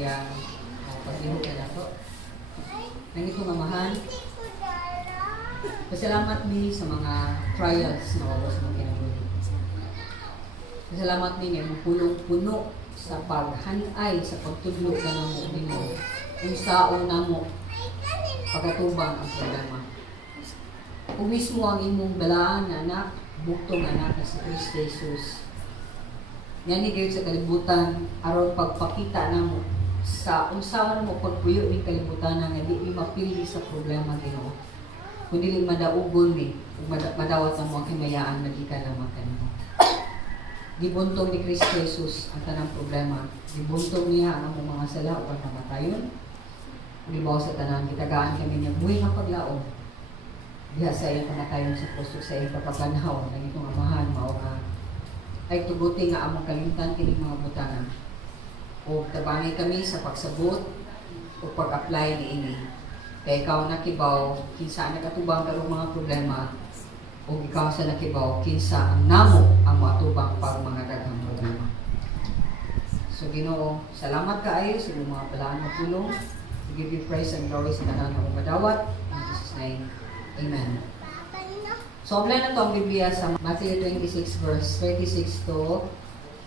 iyang paglihok na nato. Nangit ko mamahan. Pasalamat mi sa mga trials na wala sa mga kinabuhi. Pasalamat mi nga pulong-puno sa paghanay sa pagtudlog ka na mo nimo. Kung sao na mo pagkatubang ang problema. Kung mismo ang imong balaan na anak, buktong anak na si Kristo Jesus. Yan ni sa kalibutan aron pagpakita na mo sa unsaon mo pagpuyo ni kalibutan nga di mapili sa problema Ginoo. Kundi lang madaugon ni ug madawat ang mga himayaan na gikan lamang kanimo. Gibuntong ni Kristo Jesus ang tanang problema. Gibuntong niya ang among mga sala ug ang kamatayon. Ulibaw sa tanan gitagaan kami niya buhi nga paglaom. Diha sa iyang kamatayon sa puso sa iyang pagkanaw ng itong amahan mao nga ay tuguti nga among kalimtan kining mga butanan. O tabangay kami sa pagsabot o pag-apply ni ini. Kaya ikaw nakibaw, kinsa nakatubang karong mga problema o ikaw sa nakibaw, kinsa ang namo ang matubang pag mga daghang problema. So Ginoo, salamat kaayo sa imong mga balaan nga tulong. We give you praise and glory sa tanan nga madawat. In Jesus' name, Amen. So, apply na ito ang Biblia sa Matthew 26 verse 36 to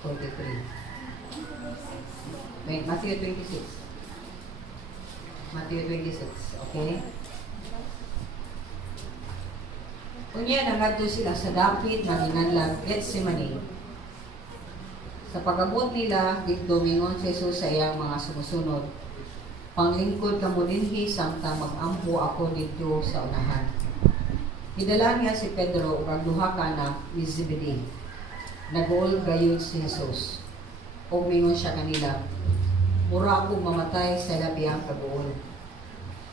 43. Wait, Matthew 26. Matthew 26, okay? Unya, nangadto sila sa dapit na hinanlag Getsemani. Sa pag-abot nila, domingon si Jesus sa iyang mga sumusunod. Panglingkod ka mo dinhi samtang mag-ampo ako dito sa unahan. Gidala niya si Pedro ug ang duha ka anak ni Zebedee. Nag-uol gayud si Jesus. O mingon siya kanila, mura akong mamatay sa labihang pag-uol.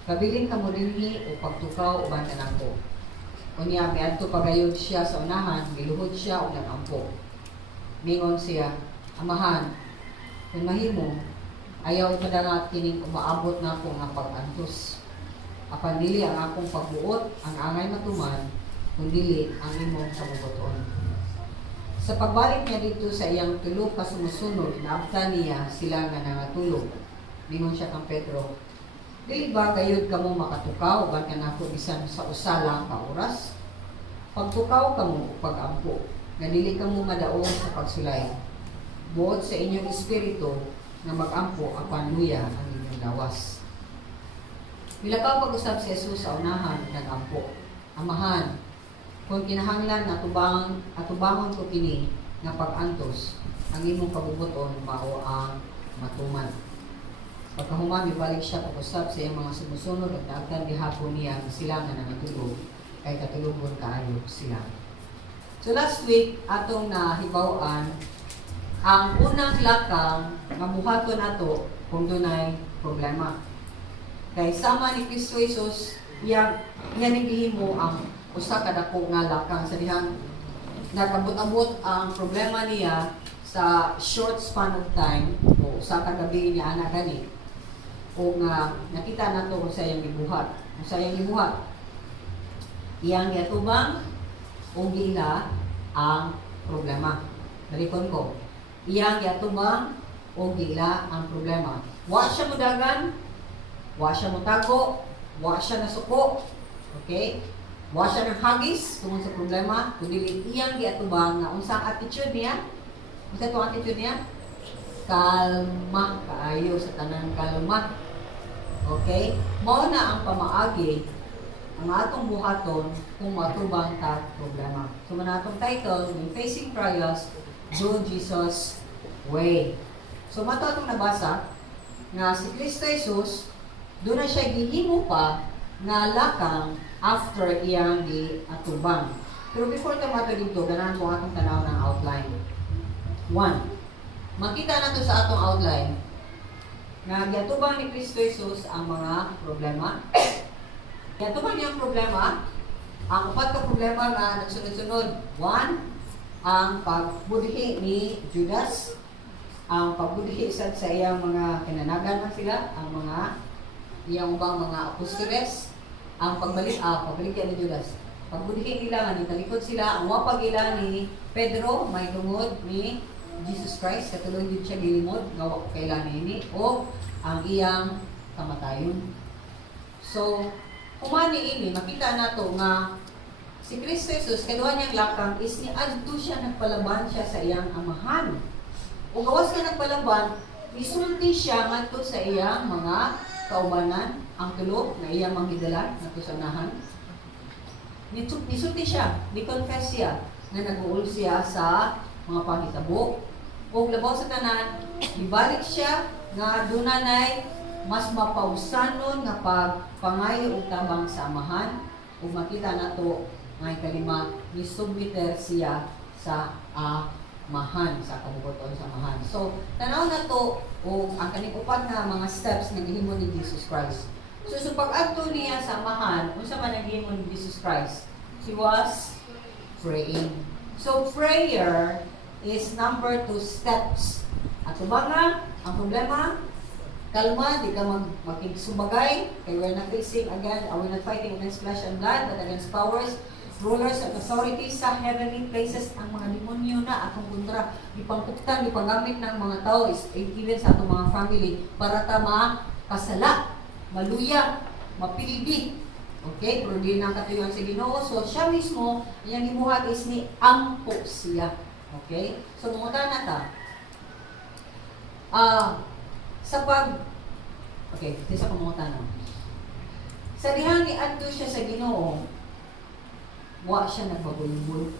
Kabilin ka mo dinhi o pagtukaw uban ka nako. Unya miadto pagayod siya sa unahan, giluhod siya og nagampo. Mingon siya, amahan, kung mahimo, ayaw kadangat kining umaabot na ako nga pag-antos. Apan dili ang akong pagbuot, ang angay matuman, kundili ang imong samugoton. Sa pagbalik niya dito sa iyang tulo ka sumusunod, naabtan niya sila nga nangatulog. Mingon siya kang Pedro, dili ba gayud kamo makatukaw ban kanako bisan sa usa lang ka oras? Pagtukaw kamo pag-ampo, nga dili kamo madaog sa pagsulay. Buot sa inyong espiritu nga mag-ampo apan luya ang inyong lawas. Milakaw pag-usap si Jesus sa unahan nag-ampo. Amahan, kung kinahanglan atubangon ko kini nga pag-antos, ang imong kabubuton mao ang matuman. Pagkahuman, ibalik siya pag-usap sa iyang mga sumusunod at naagtan gihapon niya sila nga nangatulog kay katulugon kaayo sila. So last week, atong nahibaw-an ang unang lakang nga buhaton nato kung dunay problema. Kay sama ni Kristo Jesus, yan gihimo ang usa ka dako nga lakang sa dihang nagabot-abot ang problema niya sa short span of time o usa ka gabi niya ana gani. O nga nakita nato kung sa iyang gibuhat. Kung sa iyang gibuhat, iyang giatubang o gila ang problema. Balikon ko. Iyang giatubang o gila ang problema. Wa siya mudagan, wa siya mutago, wa siya nasuko, okay? Wa siya ng hagis tungkol sa problema, kundi iyang giatubang na unsang attitude niya. Unsa itong attitude niya? Kalma kaayo sa tanan kalma. Okay? Mao na ang pamaagi ang atong buhaton kung matubang ta problema. So manatong title, when facing trials, do Jesus way. So mato atong nabasa nga si Kristo Jesus doon na siya gihimo pa nga lakang after iyang giatubang. Pero before ka mato dito, ganahan ko atong tanaw ng outline. 1. Makita nato sa atong outline nga giatubang ni Kristo Jesus ang mga problema. Giatubang niya ang problema. Ang upat ka problema nga nagsunod-sunod. 1. Ang pagbudhi ni Judas. Ang pagbudhi sa iyang mga kinanagan man sila, ang mga iyang ubang mga apostoles, ang pagbalik ni Judas. Pagbudhi nila nga nitalikod sila, ang wapag ila ni Pedro, may tungod ni Jesus Christ, katulong din siya gilimod, gawa ko kailan ini, o ang iyang kamatayon. So, humani ini, makita nato nga si Kristo Jesus, kaduha niyang lakang is ni adto siya nagpalaban siya sa iyang amahan. O gawas ka nagpalaban, isulti siya ngadto sa iyang mga kaubanan, ang tulo na iyang manghidala ngadto sa unahan. Nisulti siya, ni-confess siya na nag-uul siya sa mga panghitabo. O labaw sa tanan, ibalik siya nga dunanay mas mapausanon nga pagpangayo ug tabang sa amahan. Ug makita nato nga kalima, ni-submiter siya sa mahan sa kabubuton sa mahan. So, tanaw na to o ang kaning upat na mga steps na gihimo ni Jesus Christ. So pag-adto niya sa mahan, unsa man nagihimo ni Jesus Christ? He was praying. So prayer is number 2 steps. At nga, ang problema, kalma, di ka makigsubagay, kay we're not facing again, we're not fighting against flesh and blood, but against powers, rulers and authorities sa heavenly places. Ang mga demonyo na atong kontra ipangkuptan, ipangamit ng mga tao even sa atong mga family para ta makasala, maluya, mapildi. Okay, pero di nang katuyuan sa Ginoo. So siya mismo yang gibuhat is ni ampo siya. Okay, so mungutan na ta sa sa pamungutan na sa dihan ni adto siya sa Ginoo, wa siya nagbabulbul.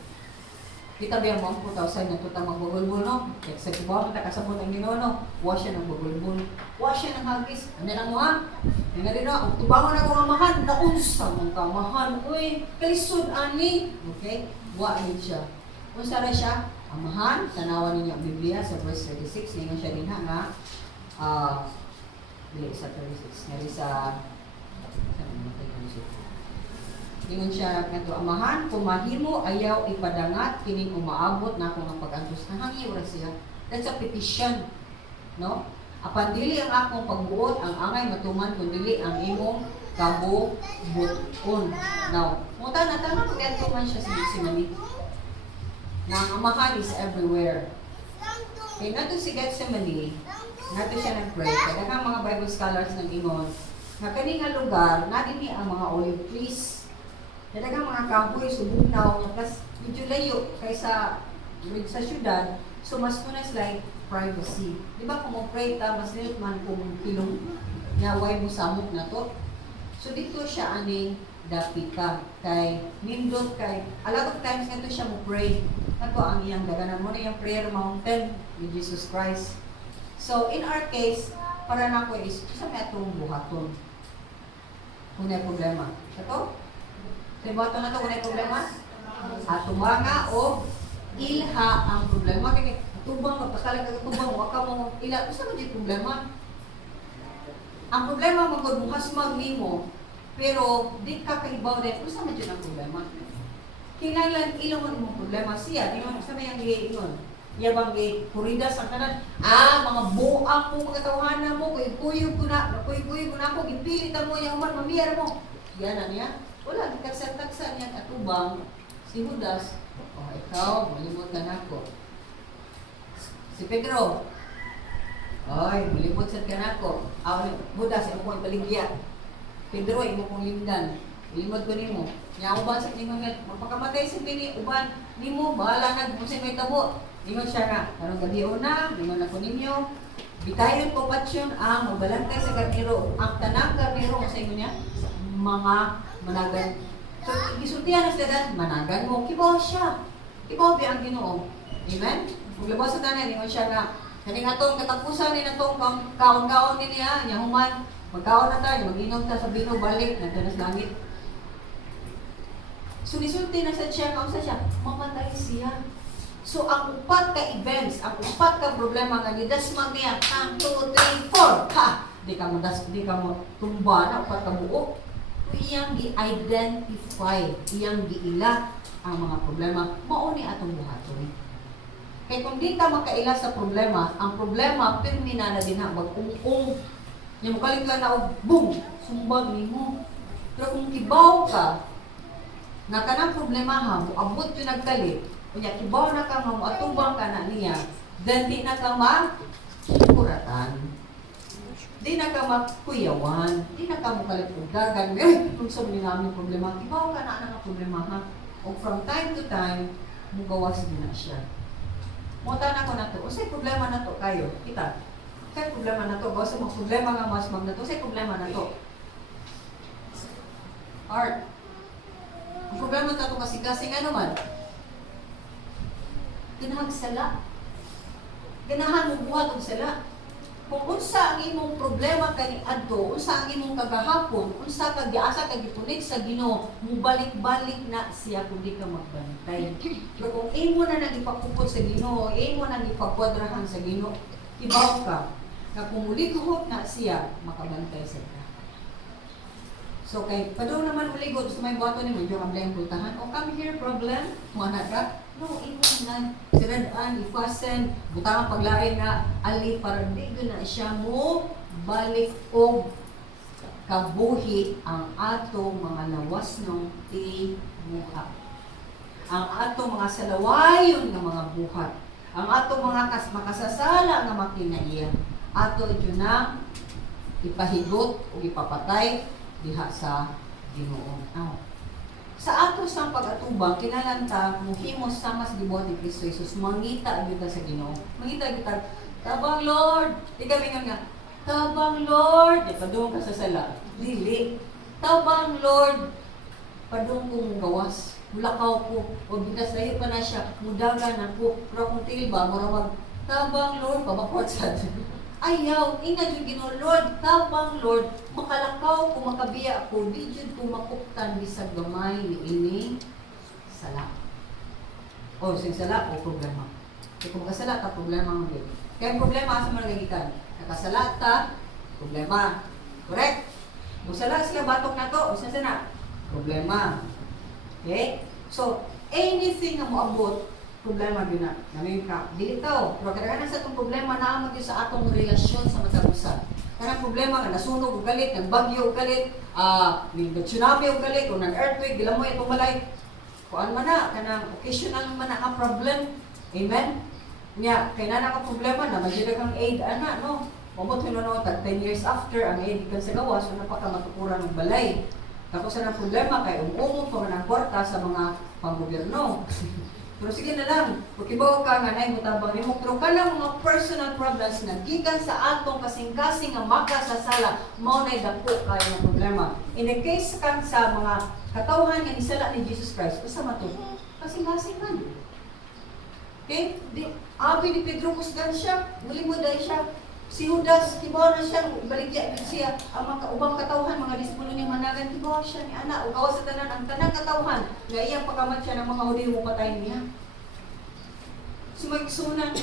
Kita ba mo 2,000 na tuta magbabulbul, no? Kaya sa kibaw kita kasabot ang Ginoo, no? Wa siya nagbabulbul. Wa siya naghagis. Ano lang mo ha? Nga rin no? Ang tubangon ako nga mahan, naunsa mong kamahan. Uy, kalisod ani. Okay? Wa din siya. Unsa ra siya? Ang mahan, tanawan ninyo ang Biblia sa verse 36. Ngayon siya din ha nga. Dili sa 36. Ngayon sa ingon siya kanto, amahan, kumahimo ayaw ipadangat kining umaabot na akong ang pag-antos. Nahangi ura siya. That's a petition. No? Apan dili ang akong pagbuot, ang angay matuman, kundi ang imong kabubuton. Now, muta na tanong kung man siya si Mani. Na ang amahan is everywhere. Kaya nato si Gethsemane, nato siya nag-pray. Kaya nga mga Bible scholars ng ingon, na kaninga lugar, na din ang mga olive trees. Talagang mga kahoy, subugnaw, kasi medyo layo kaysa sa syudad, so mas muna like privacy. Di ba kung pray ta, mas nilot man kung pilong naway mo samok na to. So dito siya aning dapita kay nindot kay a lot of times nga siya mo pray. Nato ang iyang daganan mo na yung prayer mountain ni Jesus Christ. So in our case, para na ko is sa may atong buhaton. Kung may problema. Ito? Diba ito na ito kung may problema? Atumanga o ilha ang problema. Kaya tubang, magpakalag ka tubang, waka mo ila. Gusto mo di problema? Ang problema magkudmuhasmag nimo, pero di ka kahibaw din. Gusto mo di ang problema? Kinailan ilong mo problema siya. Di mo gusto mo yung giingon. Yabang kuridas ang kanan. Mga buang mo, mga tawanan mo, kuyog ko na ako, gipilitan mo, yung man, mamiyar mo. Yan na niya. Wala, taksan-taksan yan atubang si Judas. Ikaw, malimot ka na ako. Si Pedro, malimot sa ka na ako. Judas, imo kong baligya. Pedro, imo kong lindan. Malimot ko nimo. Nga uban sa tingong nga, magpakamatay sa pini, uban nimo, bahala na, kung siya may tabo. Ingon siya nga, karong gabi una, ingon ako ninyo, bitayon ko patsyon ang magbalantay sa karniro. Ang tanang karniro, sa inyo niya, mga managan. So, isultihan na sila, managan mo, kibaw siya. Kibaw ba ang Ginoo? Amen? Kung labas sa tanan, ingon siya nga, kaning atong katapusan ni natong kaon-kaon ni niya, niya human, magkaon na tayo, mag-inom ta sa bino, balik, nagdanas langit. So, nisulti na sa siya, kaunsa siya, mamatay siya. So, ang upat ka events, ang upat ka problema nga nidasmag niya, 1, 2, 3, 4, ha! Di ka mo tumba na, upat ka buo. Iyang gi-identify, iyang giila ang mga problema, mauni atong buhaton. Kaya kung di ka makaila sa problema, ang problema, pirmi na din ha, mag-ung-ung. Yung makalit lang na, boom, sumbag ni mo. Pero kung kibaw ka, na ka ng problema ha, abot yung nagkalit, kunya kibaw na ka, atubang ka na niya, then di na ka ma-kuratan. Di na ka makuyawan, di na ka makalipugdagan, kung sa mga namin problema, ibaw ka na nga problema ha. O from time to time, mugawas din na siya. Muta na ko na to, usay problema na to kayo, kita. Usay problema na to, gawas mga problema nga mas mag na to, usay problema na to. Art. Ang problema na to kasi nga naman, ginahagsala. Ganahan mo buhat og sala. Kung unsa ang imong problema kani adto, unsa ang imong kagahapon, unsa kag giasa kag gipulit sa Ginoo, mubalik-balik na siya kun di ka magbantay. Pero kung imo na nang ipakupot sa Ginoo, imo na ipagkwadrahan sa Ginoo, ibaw ka na kung mulighot na siya makabantay sa ka. So kay padung naman uligot sa may buhaton ni medyo amlay pultahan. O come here problem, mo na ka. No, imo na siradaan, ifasten, butang paglain nga ali para di na siya mo balik og kabuhi ang atong mga lawas ng tibuhat. Ang atong mga salawayon nga mga buhat. Ang atong mga makasasala nga makinaiya. Ato ito na ipahigot o ipapatay diha sa Ginoo. Sa ato sang pag-atubang, kinalanta, muhimos sama sa gibuhat ni Kristo Jesus, mangita kita sa Ginoo. Mangita kita, tabang Lord! Di kami nga, tabang Lord! Di padung ka sa sala. Dili. Tabang Lord! Padung kong gawas. Mulakaw ko. O bitas dahil pa na siya. Mudagan ako. Pero kung tingil ba, marawag, tabang Lord! Pabakwat sa ayaw, ina jud Ginoo Lord, tabang Lord, makalakaw ko makabiya ko, di jud ko makuptan bisag gamay ni ini sala. O sing sala o problema. Kung kasala ka problema mo gyud. Kaya problema asa man gikan. Nakasala ta, problema. Correct? Kung sala sila batok na to, usa na problema. Okay? So, anything nga moabot problema din na. Namin ka, dito. Pero kadang-kadang sa itong problema na yun sa atong relasyon sa matag-usa. Kanang problema nga nasunog o galit, nagbagyo o galit, nag-tsunami o galit, o nag-earthquake, gilamoy itong balay. Kuan man na, kanang occasional man na ang problem. Amen? Nga, kaya na problema na, magyada kang aid, no? Pamot yun no, 10 years after, ang aid kan sa gawas, so napakamatukuran ng balay. Tapos ang problema kay umumog pa man ang kwarta sa mga panggobyerno. Pero sige na lang, pagkibaw ka nga na mutabang nimo, pero kanang mga personal problems na gikan sa atong kasing-kasing nga makasasala, mao nay dako kayo ng problema. In the case kan sa mga katawhan nga nisala ni Jesus Christ, usa man to? Kasing-kasing man. Okay? Abi ni Pedro kusgan siya, muli mo dahil siya. Si Judas, kibaw na siya, baligya din siya. Ang mga ubang katawhan, mga disipulo niya managan, kibaw siya ni Ana. O gawas sa tanan, ang tanang katawhan, nga iyang pagkamat siya ng mga Hudiyo patay niya. Sumagsunan,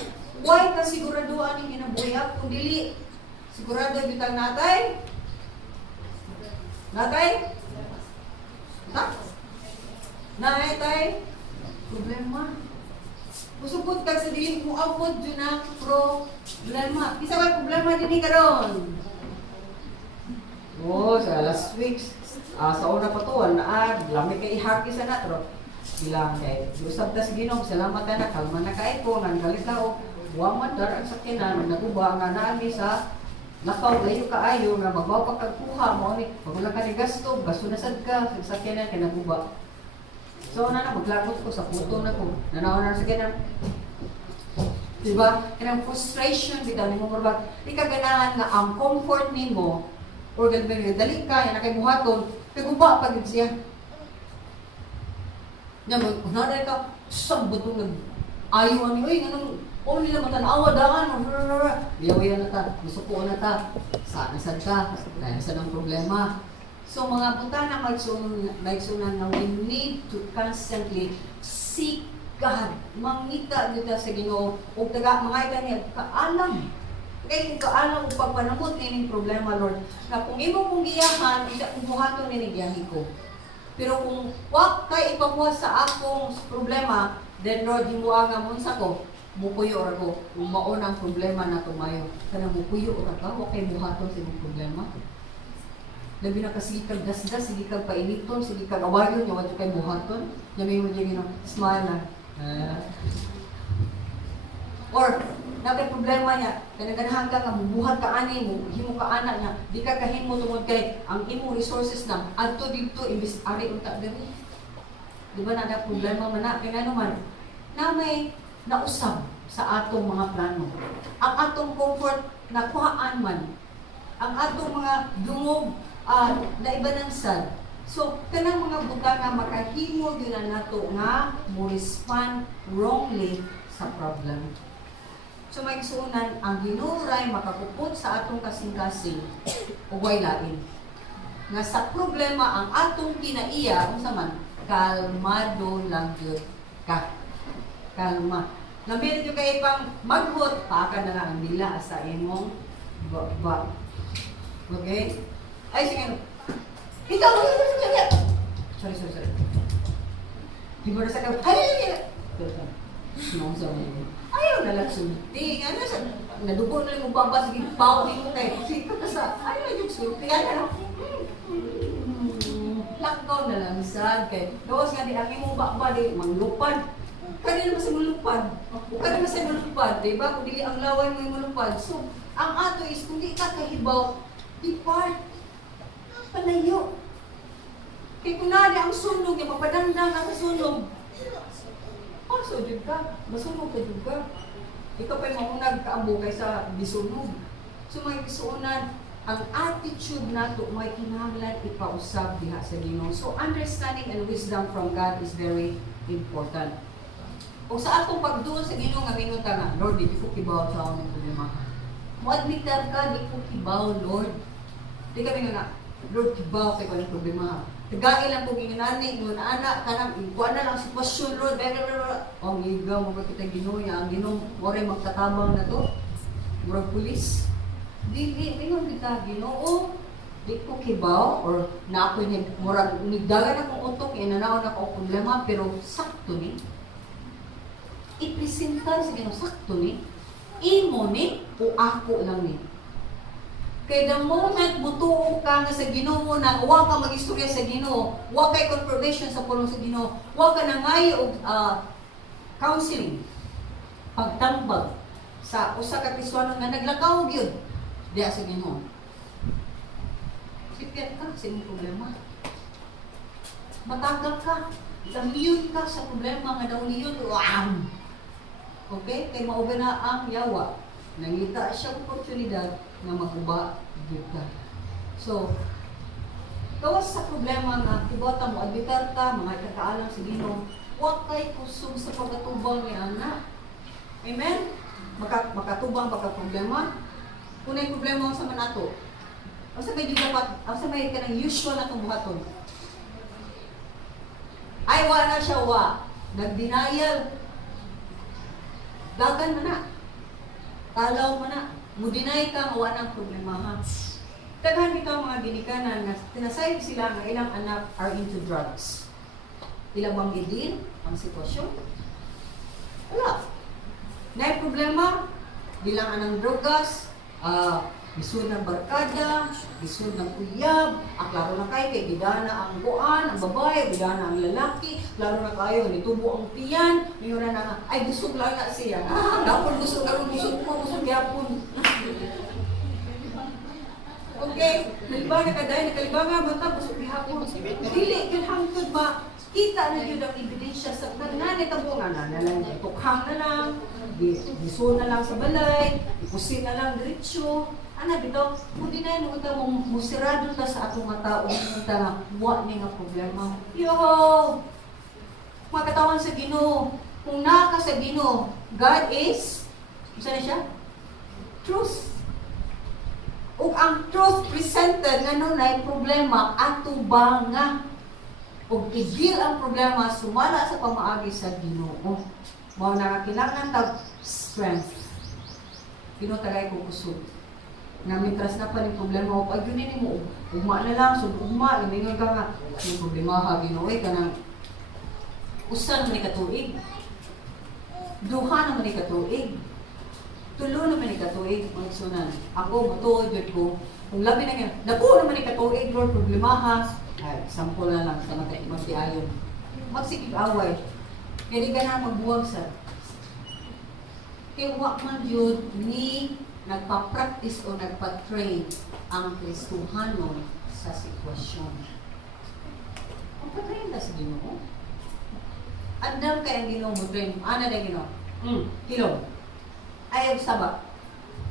why ka siguraduan yung ginabuya? Kung dili, sigurado bitang natay? Natay? Ha? Natay? Problema. Musupod ka sa dilim mo abot dyan ang problema. Isa ba problema din karon? Oh, sa last week, sa una pa to, lamig kay ihaki sa natro. Bilang kay, usab ta sa Ginoo, salamat na kalman na kay ko, nang galit na o, huwag madar ang sakinan, naguba nga naami sa lakaw, layo kaayo, nga magbawa pa kagkuha mo, pag wala ka ni gasto na sad ka, sa sakinan, kay naguba. So, maglagot ko sa puto na ko. Nanaw na sa ganyan. Diba? Kanang frustration, bitaw ni mo marbag. Di ka ganahan nga ang comfort ni mo, or ganun, dali ka, yan na kay buhaton, kaguba pag siya. Yan, naray ka, sambot mo nag-ayaw ni, uy, ganun, o nila matanawa daan, biyawiyan na ta, musuko na ta, saan sad ka, dahil saan ang problema. So mga punta na magsunan na we need to constantly seek God. Mangita dito sa Ginoo o mga ita niya, kaalam. Kaya kaalam o pagpanamot nining problema, Lord. Na kung imo kong giyahan, kung buhaton ninigiyahin ko. Pero kung wak kay ipabuhat sa akong problema, then Lord, himuha nga mo sa ko, mupuyo or ko, kung maon ang problema na tumayo. Kana mupuyo or ka, wak kay buhaton sa imong problema. Labi na kasi kag dasdas, sige kag painiton, sige kag awayon, yung wadyo kay buhaton. Yamin mo dyan, smile na. Or, Nakay problema niya, kanaganahan ka nga, buhat ka ani mo, himo ka ana niya, di ka kahimo tungod kay ang imo resources na, adto dito, imbis ari unta diri. Di ba na problema man na, kaya naman, na may nausab sa atong mga plano. Ang atong comfort, nakuhaan man, ang atong mga dungog, na iba ng sad. So, kanang mga butanga makahimo yun na nato nga mo respond wrongly sa problem. So, may suunan, ang ginuray makakupot sa atong kasing-kasing o way lain. Nga sa problema, ang atong kinaiya, kung man, kalmado lang yun ka. Kalma. Lamit yung kayo pang maghot, paka na lang ang dila sa imong ba. Okay? Ay, sige. Ikaw, sorry. Di ba na sa kawin? Ayaw na lang sulti. Ano sa, nadugo na lang mo baba, sige, pao din mo kayo. Sige ka sa, ayaw na yung sulti. Ayaw na. Lockdown na lang sad kay. Gawas nga di ang imong bakba di manglupad. Kani naman sa mulupad. O kani naman sa mulupad, di ba? Kung dili ang laway mo yung mulupad. So, ang ato is kung di ka kahibaw, depart. Palayo. Kaya kung nari ang sunog, yung mapadangdang ang sunog, so jud ka, masunog ka jud ka. Ikaw pa'y maunag kaambo kaysa bisunog. So may bisunan, ang attitude nato may kinahanglan ipausab diha sa Ginoo. So understanding and wisdom from God is very important. Kung sa atong pagduol sa Ginoo nga minuta nga, Lord, di ko kibaw sa akong problema. Mo-admitar ka, di ko kibaw, Lord. Di kami nga, Lord, kibaw kay ko ng problema. Tagay lang kung inanani, nung anak, kanang, ikuha na lang sitwasyon, Lord, ang higaw, mga kita Ginoo niya, ang Ginoo, moray magtatabang na to, murag pulis. Di kita Ginoo, di ko kibaw, or na ako niya, murag, nigdagan akong utok, inanaon ako ang problema, pero sakto ni. Ipresenta sa Ginoo, sakto ni. Imo ni, o ako lang ni. Kaya the moment mutuo ka nga sa Ginoo na wa ka mag-istorya sa Ginoo, wa kay confirmation sa pulong sa Ginoo, wa ka na ngay og counseling, pagtambag sa usa ka Kristiyano nga naglakaw gyud diha sa Ginoo. Sipyat ka sa imong problema. Matagal ka, damiyon ka sa problema nga daw niyon, wow! Okay? Kay mao na ang yawa. Nangita siya oportunidad na maguba ka. So, gawas sa problema nga tibota mo, adbitar ka, mga kakaalang sa Ginoo, huwag kay kusog sa pagkatubang ni anak. Amen? Makatubang baka problema. Kung na yung problema sa manato, ang sa may dapat, ang sa may kanang usual na itong buhaton. Ay, wala na siya, nag-denial. Dagan mo na. Talaw mo na. Mudinay ka, mawa ng problema ha. Daghan bitaw mga ginikanan na tinasayod sila nga ilang anak are into drugs. Ilang bang gidin ang sitwasyon? Wala. Na problema, bilang anang drogas, bisod ng barkada, bisod ng uyab, klaro na kayo kay bidana ang buan, ang babae, bidana ang lalaki, klaro na kayo, nitubo ang tiyan, ngayon na ay busog lang na siya. Kapon busog yapon. Okay, nalibang na kaday, nakalibang nga bata, busog gihapon. Dili, kinhangtod ba? Kita na yun ang ebidensya sa nanay tabo nga na lang, tukhang na lang, giso na lang sa balay, ikusin na lang diretsyo. Ano bitaw, hindi na yung mga musirado ta sa atong mata o mga nga, wa ni nga problema. Yo! Mga katawan sa Ginoo, kung naka sa Ginoo, God is, isa na siya? Truth. O ang truth presented nga nun ay problema, ato ba nga? O igil ang problema, sumala sa pamaagi sa Ginoo. Mao na kailangan tag strength. Ginoo tagay ko kusog. Na mitras na pa ni problema o pag yun mo, ugma na lang, so ugma, lumingon ka nga, yung problema ha, Ginoo, kanang usa naman ni katuig. Duha naman ni katuig. Tulo naman ni katuig, mga sunan. Ako, matuod yun ko. Kung labi na nga, naku naman ni katuig, Lord, problema ha. Ay, sample na lang sa magsiayon. Magsikip away. Kaya di ka na magbuwag sa. Kaya wa man yun ni nagpa-practice o nagpa-train ang Kristohanon sa sitwasyon. Ang patrain na sa Ginoo. Andam kaya ang Ginoo mo train. Ano na Ginoo? Hilong. Ayaw saba.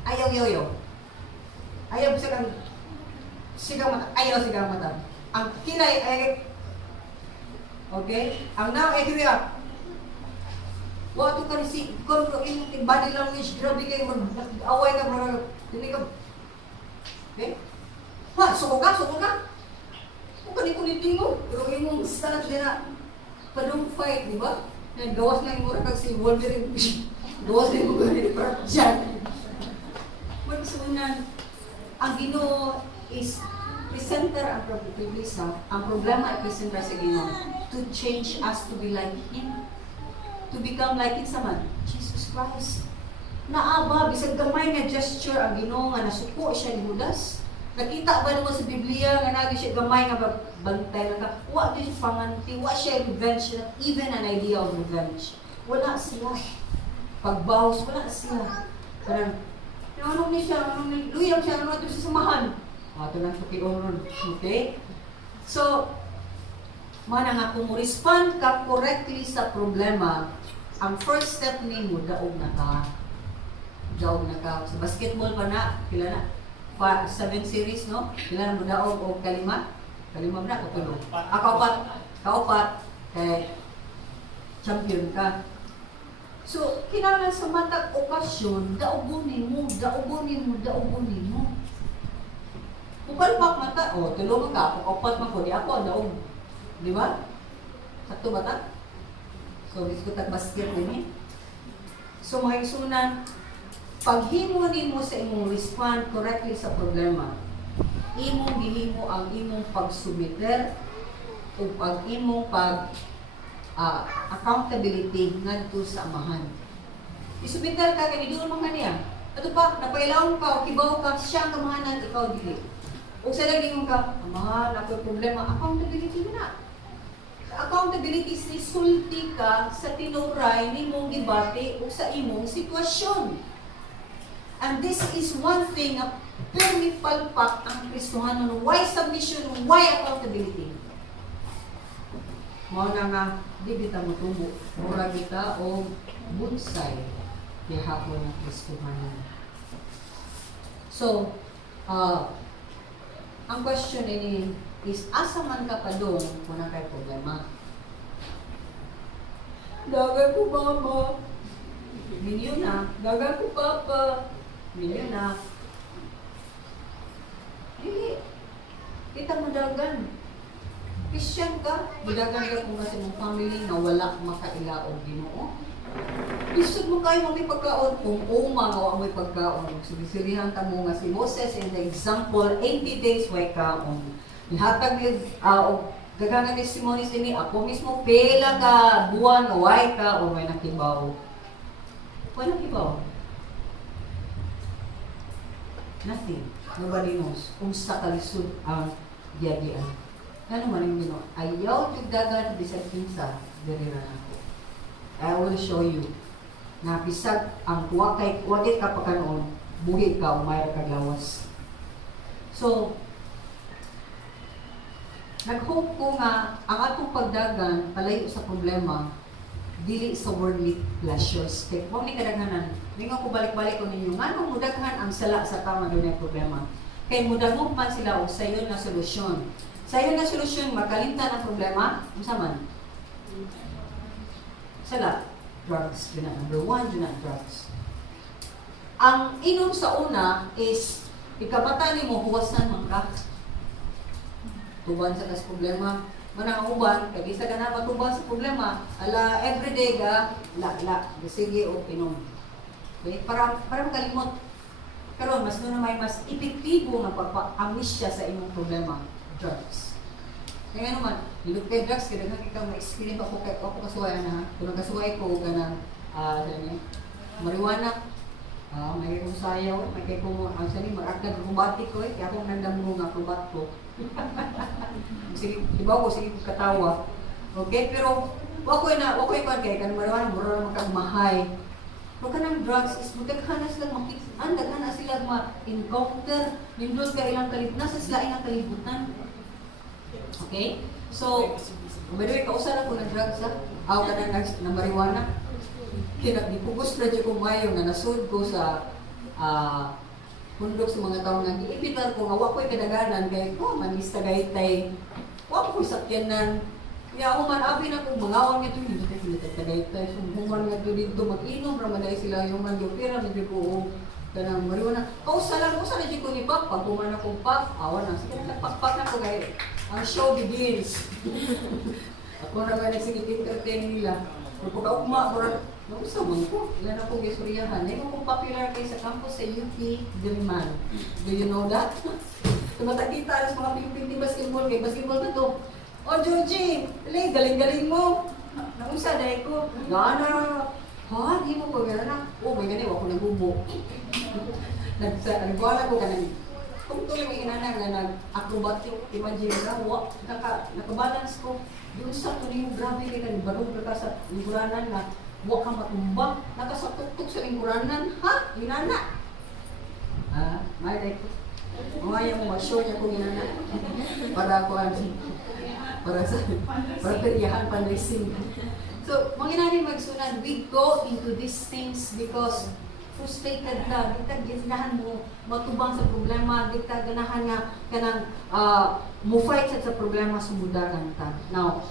Ayaw yoyo. Ayaw sigang mata. Ayaw sigang mata. Ang kilay ay okay? Ang now ay hiya. Wato ka si kon ko in body language grabe kay away ka bro. Dili ka. Okay? Ha, suko ka. Kung kanikulitin mo, pero imong start na padung fight, di ba? Gawas lang mo kag si Wolverine. Gawas lang mo ganito para dyan. Magsunan, ang Ginoo is presenter ang problema ay presenter sa Ginoo to change us to be like Him. To become like it saman, Jesus Christ. Naaba, bisag gamay nga gesture ang Ginoo nga nasuko siya ni Judas. Nakita ba naman sa Biblia nga nagi siya gamay nga bantay lang ka. Wa din siya panganti, wa siya revenge, not even an idea of revenge. Wala siya. Pagbawas, wala siya. Parang, ano ni siya, luyang siya, ano ito siya samahan. Ito lang sa ron. Okay? So, mana nga kung respond ka correctly sa problema, ang first step ni mo, daog na ka. Sa basketball pa na, kila na? 7 series, no? Kila na mo daog o kalima? Kalima na, o tulo? Kaupat, kay champion ka. So, kinahanglan sa matag okasyon, daugunin mo. Kung palpak mata, tulungan ka, kaupat man ko, di ako, daog. Di ba? Sakto ba ta? So, gusto ko basket din eh. So, mga isunan, paghimo nimo sa imong respond correctly sa problema, imong gihimo ang imong pagsubmiter o imong accountability ngadto sa amahan. Isubmiter ka kay diyon man kaniya. Ato pa, napailawon ka o kibaw ka, siya ang kamahanan, ikaw dili. O sa laging ka, amahan, ako problema, accountability na. Accountability is resulti ka sa tinuray ni mong gibati o sa imong sitwasyon. And this is one thing na permi palpak ang Kristohanon. Why submission? Why accountability? Mao na nga, di kita mutubo. Mura kita o bunsay gihapon ng Kristohanon. So, ang question ini is, asa man ka pa doon kung na kay problema? Dagan ko mama. Minyo na. Dagan ko papa. Minyo na. Dili. Kita mo dagan. Christian ka. Dagan ka kung kasi mong family na wala makailaog Ginoo. Isod mo kayo may pagkaon kung uma nga may pagkaon. Sinisilihan ta mo nga si Moses in the example, 80 days way kaon. Ihatag ni daghang testimonies din ako mismo pela ka buwan o way ka o may nakibaw. Wala nakibaw. Nothing. Nobody knows kung sa kalisod ang diadian. Ano man yung Ginoo? Ayaw yung dagan bisag kinsa diri na ako. I will show you. Na bisag ang wagit ka pagkanoon, buhi ka o mayroon ka lawas. So, nag-hope ko nga ang atong pagdagan palayo sa problema dili sa worldly pleasures. Kaya kung ni kadaghanan, ningon ko balik-balik ko ninyo, nga nung mudaghan ang sala sa tama doon yung problema. Kaya mudaghan man sila o sayon na solusyon. Sayon na solusyon, makalimtan ang problema, unsa man? Sala, drugs. Yun na, number 1, yun na, drugs. Ang inom sa una is, ikabata ni mo, huwasan man ka. Tuban sa kas problema. Manang uban, kaya isa ka na matuban sa problema, ala everyday ka, sige o pinom. Okay? Para makalimot. Karon mas doon na may mas epektibo nga pagpa-amisya sa imong problema, drugs. Kaya naman, nilog kay drugs, kaya ikaw ma-experience ako kasuwayan na ha. Kung nagkasuway ko, ganang, marijuana, may kong sayaw, may kay kong, ang sani, maragdag rumbati ko kaya akong nandamo nga rubat ko. Sige, diba ko, sige katawa. Okay, pero, wako'y kwan kay, kanang marijuana, mura naman kang mahay. Pero kanang drugs is daghan na sila makitaan, daghan na sila ma-encounter, nindot ka ilang nasa sila ilang kalibutan. Okay? So, by the way, kausan ako ng drugs ha? Aw ka na marijuana. Kinagipugos na dyan ko mayo na nasud ko sa hundok sa mga taong nga giipitan ko nga wa ko'y kadaganan kay ko manista gaytay wa ko'y sakyanan kaya man abi na kung mangawan nga ito hindi tayo pinatag tagaytay so human nga ito dito mag-inom ramaday sila yung man yung pera medyo ko kanang mariwana kausa lang usa na dyan ko ni Pap pag kuman akong Pap awan na sige nagpakpak na ko kay ang show begins ako na ba nagsigit-entertain nila kung pagkaugma nausa man ko, ilan ako gisuryahan. Ngayon kung popular kayo sa campus sa UP Diliman. Do you know that? Tumatakita alas mga Pilipin basketball kay basketball na to. Oh, Georgie, galing-galing mo. Nausa dahil ko. Gana. Ha, di mo ko gana. Oh, may gani, wako nagubo. Nagwala ko kanang kung tuloy may inanang na nag-acrobatic, imagine ka, nakabalance ko. Yung sa tuloy mo, grabe ka, barong ka sa lingkuranan na huwag kang matumbang, nakasatuktok sa lingkuranan, ha? Inana! May Umaya mo mag-show niya kung inana. Para ako, para periyahan pandaising. So, mga inani magsunan, we go into these things because frustrated ka, di ka ganahan mo matubang sa problema, di ka ganahan nga kanang mo fight sa problema sumudagan ka. Now,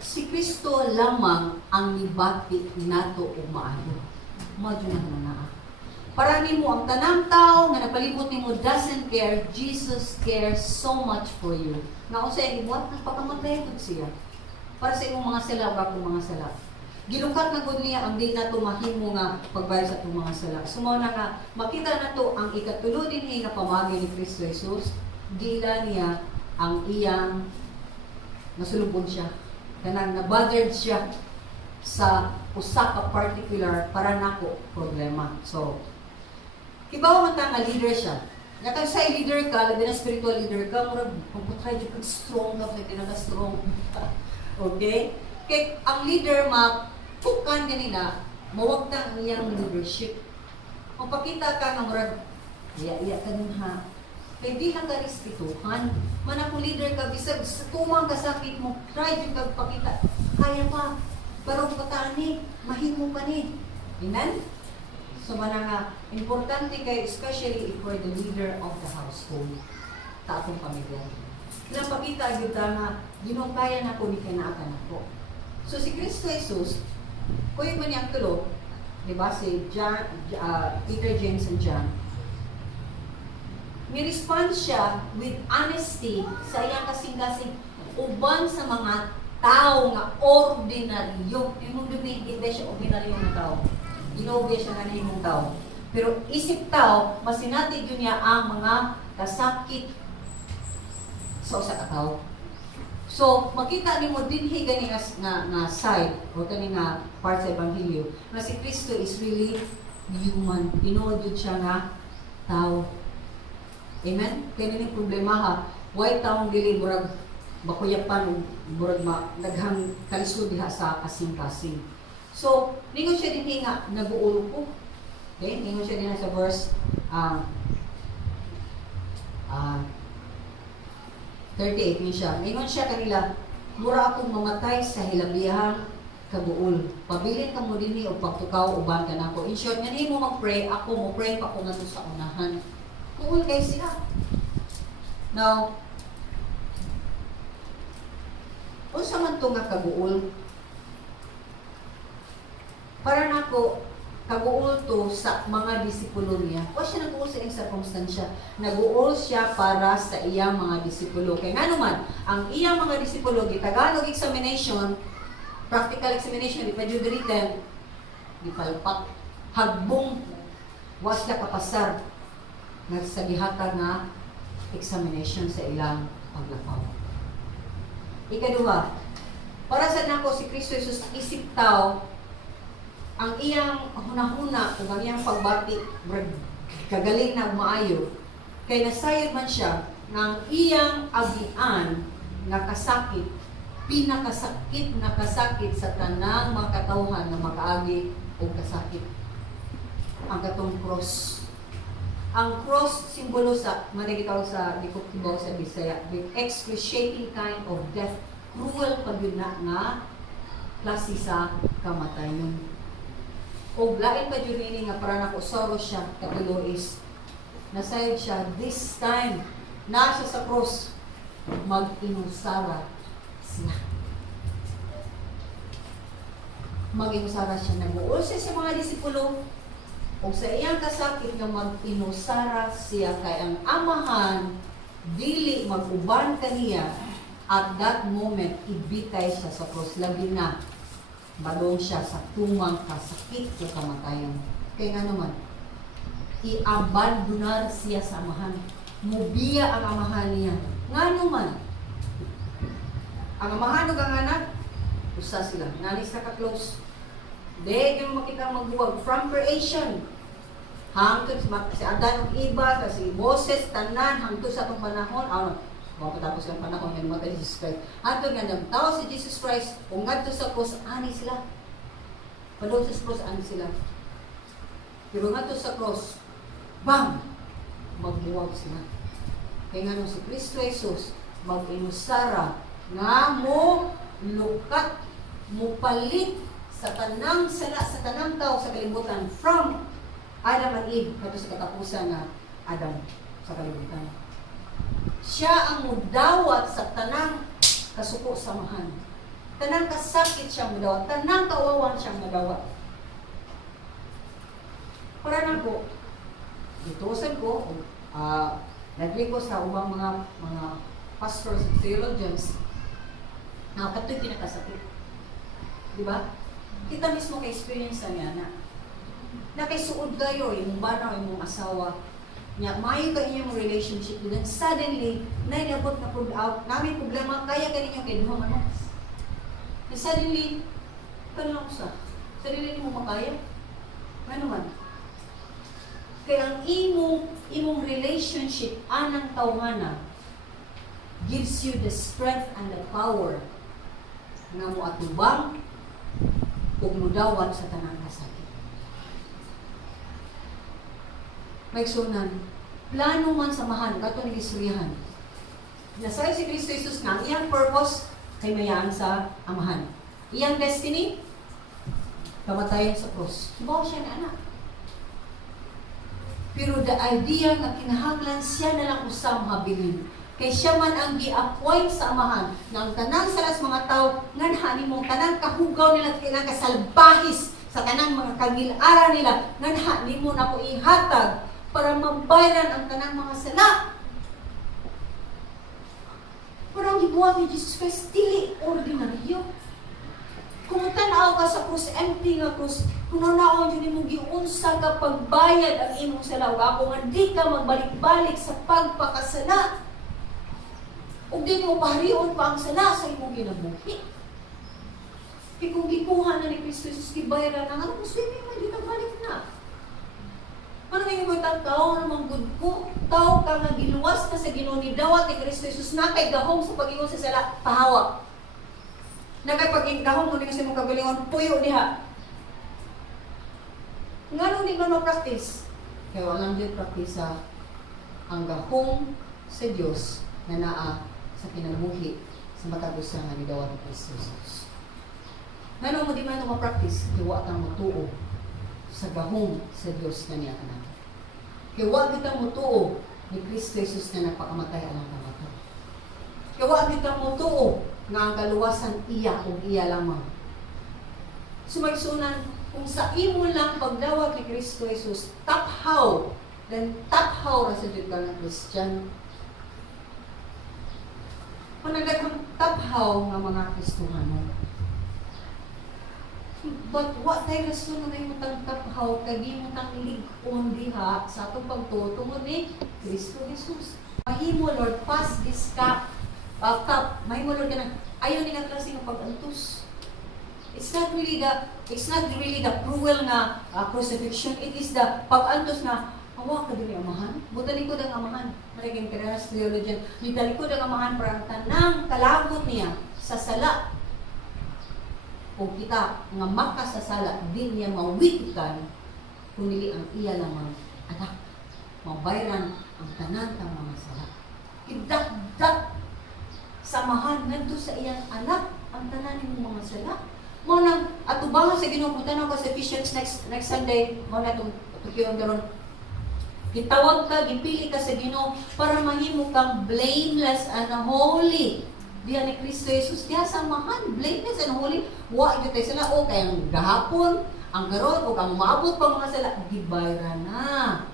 si Kristo lamang ang nibati nato o maayo. Madyo na naa. Parani mo ang tanang tao nga napalibot nimo doesn't care, Jesus cares so much for you. Nga usay ibuat nagpakamatay gud siya. Para sa imong mga sala o akong mga sala. Gilukat na gud niya ang di nato mahimo nga pagbayad sa itong mga sala. Sumaw na nga makita nato ang ikatulo dinhi nga pamagi ni Kristo Jesus. Gila niya ang iyang nasulubon siya. Kanang na-bothered siya sa usa ka particular para nako problema. So, kibaw man ta nga leader siya. Nga sa leader ka, labi na spiritual leader ka, murag pagputry jud kag strong ka, pinaka-strong. Okay? Kay ang leader tukan ganina, mawagtang ang iyang leadership. Kung pakita ka nga murag, iya ka nun ha. Kaya di lang ka respetuhan. Man ako leader ka, bisag tumang kasakit mo, try yung kagpakita. Kaya pa, pero patani, mahimo pa ni. Amen? So man nga, importante kayo, especially if you're the leader of the household, ta akong pamilya. Ilang pakita, yun nga, kaya na ko, ni kinaakan ako. So si Kristo Jesus, kung man niyang tulo, di ba, si Peter, James, and John, ni-respond siya with honesty sa iyang kasing-kasing uban sa mga tao nga ordinaryo. Yung hindi siya ordinaryo na tao. Ginobya siya nga na yung tao. Pero isip tao, masinati yun niya ang mga kasakit sa usa ka tao. So, makita ni mo dinhi gani nga side o kani nga part sa ebanghelyo na si Kristo is really human. Tinuod yun siya nga tao. Amen? Kaya nini problema ha. Why taong dili burag bakuyapan burag naghang kalisod diha sa kasing-kasing. So, ningon siya dinhi nga naguulo ko. Okay? Ningon siya dinhi sa verse 38 niya siya. Ningon siya kanila, mura akong mamatay sa hilabihang kabuol. Pabilin ka mo dinhi o pagtukaw uban ka nako. In short, nga mo mag-pray, ako mo pray pa ko nga sa unahan. Kuul kay sila. Now, unsa man to nga kabuol? Para nako kabuol to sa mga disipulo niya. O siya nag-uol sa iyang circumstansya. Nag-uol siya para sa iyang mga disipulo. Kaya nga naman, ang iyang mga disipulo, Tagalog examination, practical examination, di pa dito written, di palpak, hagbong, was na kapasar, nagsagihata na examination sa ilang paglapaw. Ikaduha, para sa nako si Kristo Jesus isip tao, ang iyang hunahuna kung ang iyang pagbati kagaling na maayo kay nasayod man siya ng iyang agian nga kasakit pinakasakit na kasakit sa tanang mga katawhan na makaagi o kasakit. Ang katong cross. Ang cross simbolo sa manigitaw sa dikop-tibaw sa Bisaya, the excruciating kind of death, cruel pag yun na nga klase sa kamatayon. O lain pa yun ini nga para nakusoro siya katulo is nasayod siya this time na siya sa cross mag-inusara siya. Mag-inusara siya. Nag-uul siya sa mga disipulo o sa iyang kasakit nga mag-inusara siya kay ang amahan dili mag-uban kaniya at that moment ibitay siya sa cross. Labi na balong siya sa tumang kasakit o kamatayon. Kaya nga naman, i-abandonar siya sa amahan. Mubiya ang amahan niya. Nga naman, ang amahan o ang anak, usa sila. Nalis na ka-close. Dahil yung makita magbuwag from creation. Hangtod si Adan ng iba, si Moses, tanan, hangtod sa itong panahon. Matapos ang panahon ng mga Jesus Christ. Hangtod nga nagtao si Jesus Christ, kung ngadto sa cross, ani sila. Padong sa cross, ani sila. Pero ngadto sa cross, bang! Magbuwag sila. Kaya nga nung si Kristo Jesus, mag-inusara nga mo lukat, mo palit sa tanang sala, sa tanang tao sa kalibutan from Adam and Eve kato sa katapusan na Adam sa kalibutan. Siya ang mudawat sa tanang kasuko samahan. Tanang kasakit siyang mudawat, tanang kawawan siyang mudawat. Para na po, itusan ko, nagling ko sa ubang mga pastors and theologians na kato'y pinakasakit. Di ba? Kita mismo ka-experience niya na kay suod kayo, yung banaw, yung asawa, niya, mayo ka inyong relationship, then suddenly, nainabot na namin problema, kaya ka ninyo kay duhang ano. And suddenly, tanong sa, sarili mo makaya? Ano man? Kaya ang imong relationship, anang tawhana, gives you the strength and the power nga mo atubang ug mudawat sa tanang kasakit. Maigsunan, plano man samahan kato ni istoryahan. Nasay si Kristo Jesus nga iyang purpose kay mayaan sa amahan. Iyang destiny kamatayon sa cross. Kibaw siya na anak. Pero the idea nga kinahanglan siya na lang usam habilin. Kay siya man ang gi-appoint sa amahan ng tanang salas mga tao nga nahani mong tanang kahugaw nila at kinang kasalbahis sa tanang mga kagil-ara nila nga nahani mo na po ihatag para mabayran ang tanang mga sala. Parang gibuhat ni Jesus Christ, dili ordinaryo. Kung tanaw ka sa krus, empty nga krus, kung nanaon yun mo giunsa ka pagbayad ang imong sala, ako nga di ka magbalik-balik sa pagpakasala. O di mo paharion pa ang sala sa imong ginabuhi. Kaya kung gikuha na ni Kristo Jesus, gibayaran na, ano, swimming mo, di ka balik na. Ano nga yung tao namang good ko? Tao ka nga giluwas na sa ginuni dawat ni Kristo Jesus na kay gahong sa pag-ingon sa sala, pahawa. Na kay pag-gahong mo sa imong kagalingon, puyo diha. Nga nung di mo practice? Kaya walang din practice ang gahong sa Diyos na naa sa kinabuhi sa matagusa nga ni dawat ni Kristo Jesus. Nga nung mo di man ma-practice, kiwa kang matuo sa gahong sa Diyos na niya anak. Kaya wag kita mutuo ni Kristo Jesus na nagpakamatay alang kamatay. Kaya wag kita mutuo nga ang kaluwasan iya kung iya lamang. Sumaysunan, kung sa imo lang pagdawat ni Kristo Jesus, taphaw, then taphaw ra sa Diyos ka ng Christian. Panagaghang taphaw nga mga Kristohanon. But what tayo raso na tayo matang taphaw, kagi mo tang ligon diha sa atong pagtutungod ni Kristo Jesus. Mahimo Lord, pass this cup. Mahimo Lord ka na, ayaw ni nga klase ng pag-antos. It's not really the cruel na crucifixion. It is the pag-antos na hawa ka din ang amahan. Butalikod ang amahan. Mariging Terras theologian. Butalikod ang amahan para ang tanang kalabot niya sa sala. o kita nga makasasala di niya mawitikan kunili ang iya lamang anak mabayran ang tanan ng mga sala. Idakdak samahan ngadto sa iyang anak ang tanan ng mga sala. Mo nang atubangan sa Ginoo putan ko sa Ephesians next Sunday mo na itong tukiyon daron. Gitawag ka, gipili ka sa Ginoo para mahimo kang blameless and holy. Diya ni Kristo Jesus, diya samahan, blameless and holy. Wa gyud tay sila o kay ang gahapon, ang karon o kang maabot pa mga sala, gibayran na.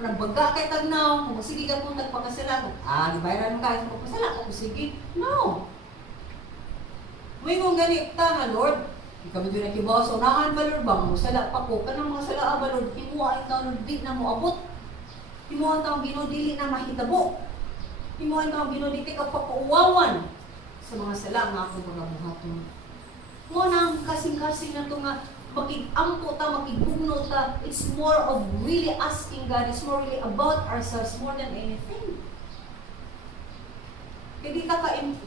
Nagbaga kay tagnaw, kung sige ka kung nagpakasala, gibayran mo ka sa pagpasala, o sige, no. May mong ganit ta nga, Lord, ikaw medyo nakibaw, so naan ba, Lord, bang sala pa ko, kanang mga sala, ba, Lord, himuha ikaw, Lord, di na mo abot. Himuha ikaw, ginodili na mahitabo. Himuha ikaw, ginodili ka pakuwawan sa mga sala nga ako mga buhaton. Mo nang kasing-kasing na ito nga, makig-ampo ta, makig-bugno ta, it's more of really asking God, it's more really about ourselves more than anything. Kaya di ka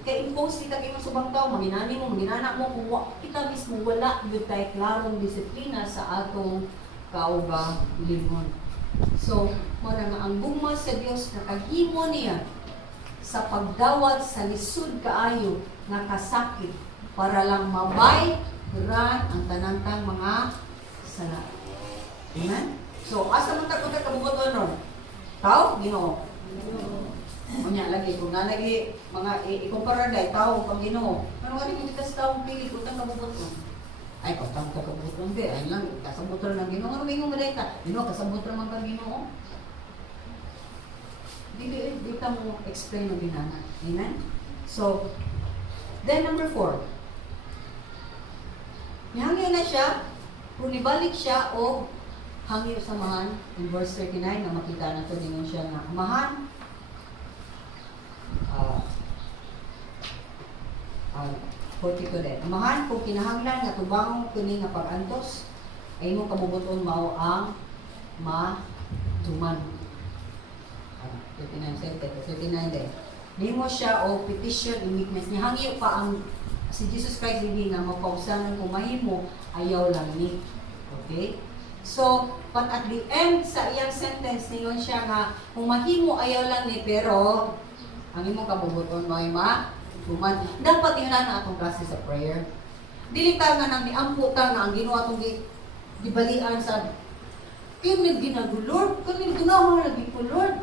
ka-impose, di ka kayo subang tao, maginani mo, maginana mo, kung kita mismo wala yung tayo klarong disiplina sa atong kaugalingon. So, muna nga ang bugma sa Diyos na kaghimo niya sa pagdawat sa lisod kaayo nga kasakit para lang mabay ran ang tanantang mga sala. Amen? So, asa man ta kung kabubuton ron? Tao? Ginoo. Unya lagi, kung nalagi, mga ikumpara day, tao pag Ginoo. Pero nga rin kita sa taong pili, kung kabubuton. Ay, kung tang kabubuton, di, ay lang, kasabuton ng Ginoo. Ano may malay ta? Ginoo, kasabuton naman kang Ginoo. Di ka mo explain ng ginana. Amen? So, then number 4. Hangyo na siya, kung ibalik siya o hangyo samahan in verse 39 na makita na ito din siya na amahan 42 din. Amahan kung kinahanglan nga tubang kini nga pag-antos ay mo kabubuton mao ang matuman. 39 din. Nimo siya o petition in weakness ni hangyo pa ang si Jesus Christ hindi nga mapausanan kung mahimo, ayaw lang ni. Okay? So, but at the end sa iyang sentence, ningon siya nga, kung mahimo, ayaw lang ni, pero ang imong kabubuton mo ay matuman. Dapat yun na atong klase sa prayer. Dili ta nga nang niampo ta nga ang Ginoo atong gibalian sa kini ginagulor, kini ginawa lagi ko, Lord.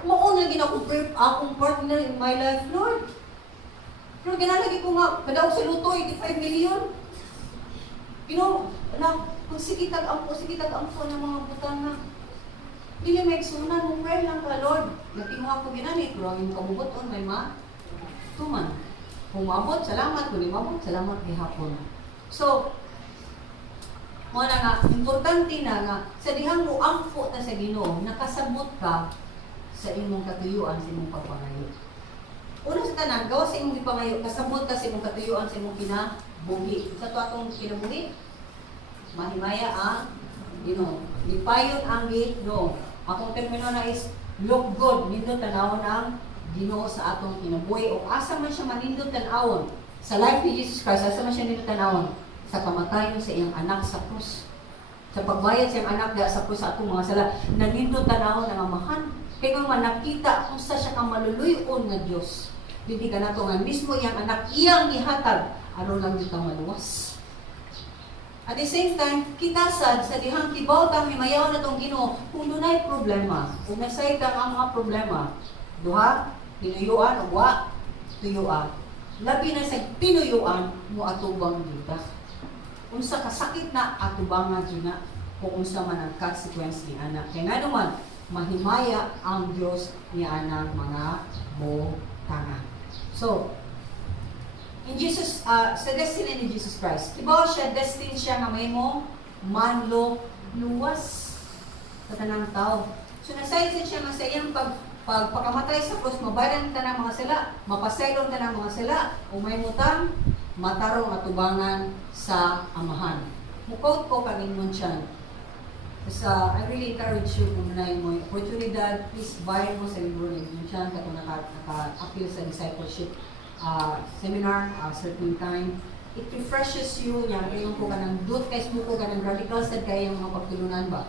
Mao na ginakuprep akong partner in my life, Lord. Pero ginalagi ko nga, kadaw sa luto, 85 million. Kung sige tag-ampo ng mga butang na. Dili may eksunan, mong pray lang ka, Lord. Nating mo ako ginani, pero ang kabubuton may tuman. Kung maabot, salamat. Kung di maabot, salamat gihapon. So, mo na nga, importante na nga, sa dihang mo ampo na sa Ginoo, nakasabot ka sa imong katuyuan, sa imong pagpangayo. Una sa tanan, gawa sa imong ipangayo, kasabot ka sa imong katuyuan, sa imong kinabuhi. Sa ito atong kinabuhi, mahimaya ang Ginoo. Lipayon ang Ginoo. Atong termino na is, look good, nindot tanawon ang Ginoo sa atong kinabuhi. O asa man siya manindot tanawon, sa life ni Jesus Christ, asa man siya nindot tanawon, sa kamatayon sa iyang anak sa krus. Sa pagbayad sa iyang anak sa krus sa atong mga sala, nanindot tanawon ang amahan. Kaya kung manakita kung sa siya kang maluluyon nga Diyos, hindi ka na ito nga mismo iyang anak, iyang ihatag, ano lang dito maluwas. At the same time, kita sa dihang kibaw kang himayaw na itong Ginoo, kung dunay problema, kung nasay ang mga problema, duha, tinuyuan, o wa, tuyuan. Labi na sa tinuyuan, mo atubang dito. Kung sa kasakit na, atubangan dyan na, kung unsa man ang consequence ni anak. Kaya nga naman, mahimaya ang Diyos ni anang mga butanga. So, in Jesus, sa destiny ni Jesus Christ, ibaw siya, destined siya nga may mo manlo luwas sa tanang tao. So, nasayad siya nga sa iyang pagpakamatay sa krus, mabayan tanang mga sila, mapasaylon tanang mga sila, o may mutang, matarong atubangan sa amahan. Mukot ko kaningon siya. I really encourage you kung na mo oportunidad, please buy mo sa libro ni Munsian kung naka-appeal sa discipleship seminar, certain time. it refreshes you, yan, ngayon ko ka ng dut, kaya mo ko ka ng radical sad kaya yung mga pagtulunan ba?